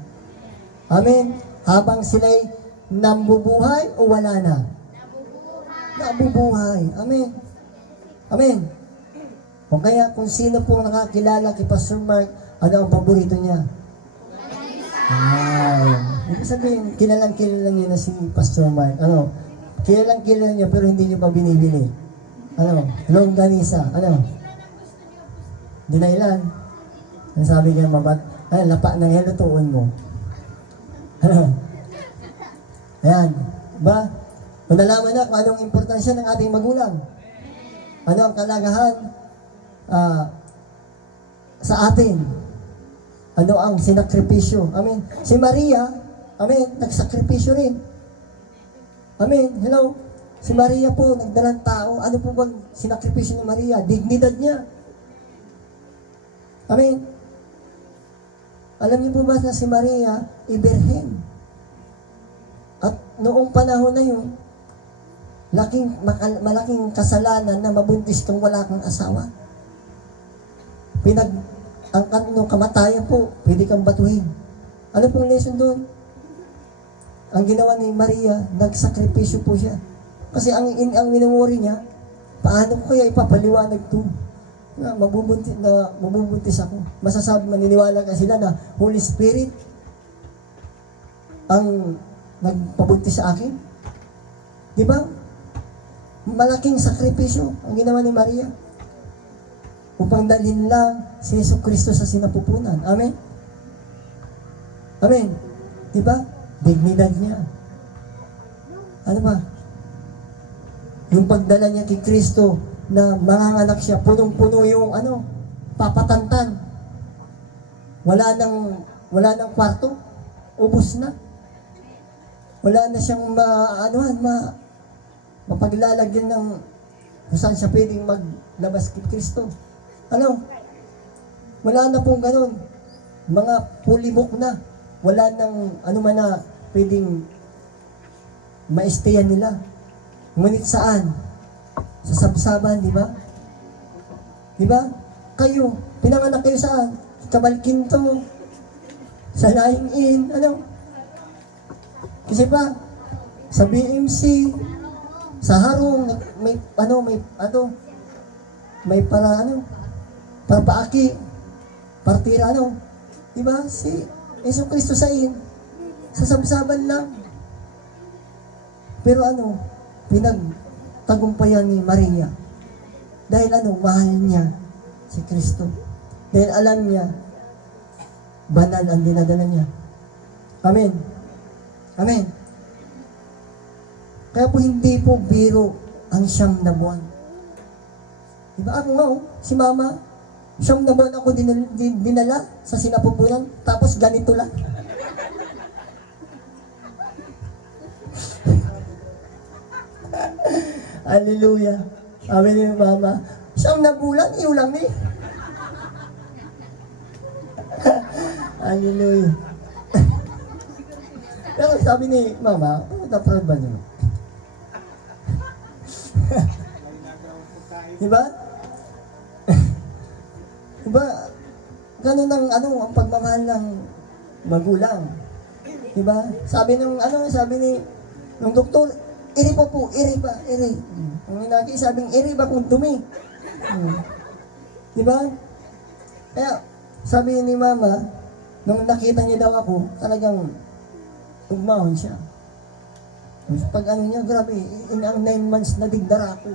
Amen. Habang sila'y nambubuhay o wala na? Nabubuhay. Amen. Amen. O kaya kung sino po nakakilala kay Pastor Mark, ano ang paborito niya? Ibig sabihin, kilala niyo na si Pastor Mark. Ano? Kilala niyo pero hindi niyo pa binibili. Ano? Longganisa. Ano? Dinailan. Ang sabi niya, lapa ng helutuon mo. Ano? Ayan. Ba? Kung nalaman na kung anong importansya ng ating magulang. Ano ang kalagahan sa atin? Ano ang sinakripisyo? Amen. Si Maria, amen, nagsakripisyo rin. Amen. Hello. Si Maria po, nagdalang tao. Ano po bang sinakripisyo ni Maria? Dignidad niya. Amen. Alam niyo po ba na si Maria, iberhen? At noong panahon na yun, malaking kasalanan na mabuntis kang wala kang asawa. Ang kamatayan po, pwede kang batuhin. Ano pong lesson doon? Ang ginawa ni Maria, nagsakripisyo po siya. Kasi ang minumuri niya, paano ko kaya ipapaliwanag to? Na mabubuntis ako. Masasabi, maniniwala ka sila na Holy Spirit ang nagpabuntis sa akin. Di ba? Malaking sakripisyo ang ginawa ni Maria upang dalhin lang si Jesucristo sa sinapupunan. Amen? Amen? Diba? Dignidad niya. Ano ba? Yung pagdala niya kay Kristo na manganganak siya, punong-puno yung papatantan. Wala nang kwarto. Ubus na. Wala na siyang mapaglalagyan ng kung saan siya pwedeng maglabas kay Kristo. Ano? Wala na pong ganun. Mga pulibok na. Wala nang ano man na pwedeng maistayan nila. Ngunit saan? Sa sabsaban, di ba? Di ba? Kayo, pinanganak kayo saan? Sa Kabalkinto, sa Laing In, ano? Kasi pa, sa BMC, sa Harong, may para paaki, partira, diba? Si Yesu Cristo sa sabsaban lang. Pero pinagtagumpayan ni Maria. Dahil mahal niya si Kristo. Dahil alam niya, banal ang dinadala niya. Amen. Amen. Kaya po hindi po biro ang 9 na buwan. Diba ako nga, si Mama, 9 na buwan ako dinala sa sinapupunan, tapos ganito lang. Hallelujah. Sabi ni Mama, 9 na bulan, iyo lang ni. Hallelujah. Pero sabi ni Mama, na-proud ba niyo? Diba? Diba? Ganun ang pagmamahal ng magulang. Diba? Sabi nung doktor, iri pa po, iri. Ang inaki, sabing iri ba kung dumi? Diba? Kaya, sabi ni Mama, nung nakita niya daw ako, talagang umahon siya. Pag niya, grabe, ang 9 months na digdara ako.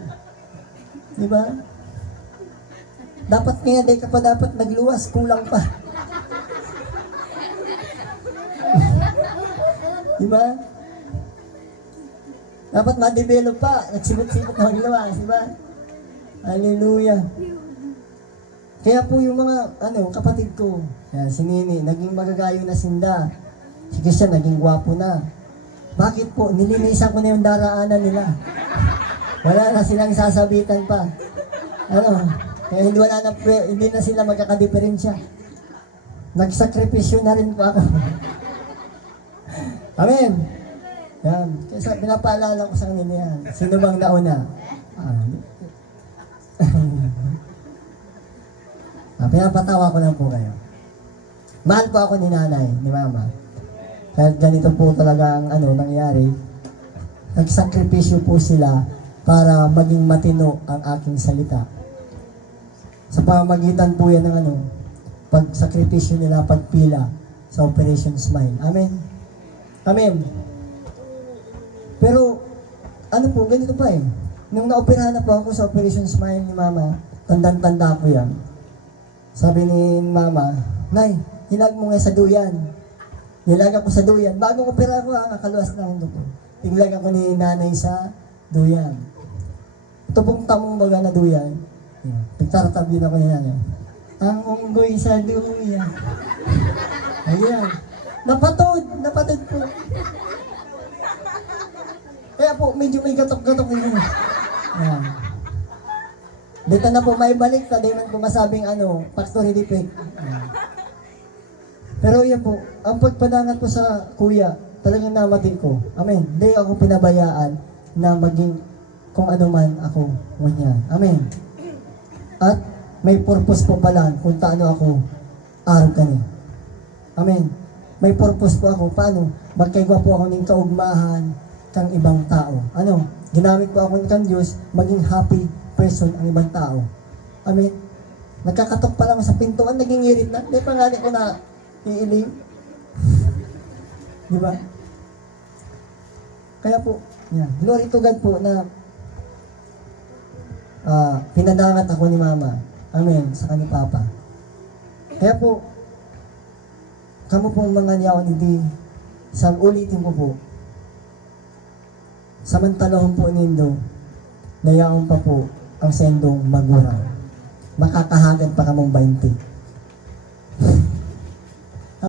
Diba? Dapat kaya di ka pa dapat nagluwas, kulang pa. Diba? Dapat ma-develop pa, nagsibot-sibot na magluwas, diba? Hallelujah. Kaya po yung mga kapatid ko, si Nini, naging magagayo na sinda. Si Christian, naging gwapo na. Bakit po? Nilinisan ko na yung daraanan nila. Wala na silang sasabitan pa. Kaya hindi na sila magkakadiferensya. Nagsakripisyo na rin po ako. Amen. Yan. Kaya pinapaalala ko sa kanila yan. Sino bang nauna? Pinapatawa ko lang po kayo. Mahal po ako ni nanay, ni mama. Kaya ganito po talaga ang nangyari. Nagsakripisyo po sila para maging matino ang aking salita. Sa pamamagitan po yan ng pagsakripisyo nila, pagpila sa Operation Smile. Amen? Amen. Pero, ganito pa eh. Nung naoperahan na po ako sa Operation Smile ni Mama, tandang-tanda ko yan. Sabi ni Mama, Nay, hilag mo nga sa duyan. Nilag ako sa duyan. Bagong opera ko, kakaluwas na ang dugo. Nilag ako ni Nanay sa duyan. Ito pong tamong baga na duyan. Pagtaratabi na ako ni Nanay. Ang unggoy sa duyan. Ayan. Napatod po. Kaya po, medyo may gatok-gatok din. Ayan. Dito na po may balik, di man po masabing factory defect. Ayan. Pero yan po, ang pagpadangat po sa kuya, talagang namati ko. Amen. Hindi ako pinabayaan na maging kung ano man ako ganyan. Amen. At may purpose po pala kung taano ako araw kani. Amen. May purpose po ako. Paano? Magkaigwa po ako ng kaugmahan kang ibang tao. Ginamit po ako ng Diyos, maging happy person ang ibang tao. Amen. Nagkakatok pa lang sa pintuan, naging ngirit na. Di pangalan ko na iiling. Di ba? Kaya po, glory to God po na pinadangat ako ni Mama. Amen. Sa kani Papa. Kaya po, kamo pong mga niyawan hindi, sa ulitin ko po, samantalahon po nindo, nayaon pa po ang sendong magura. Makakahagad pa kamong 20.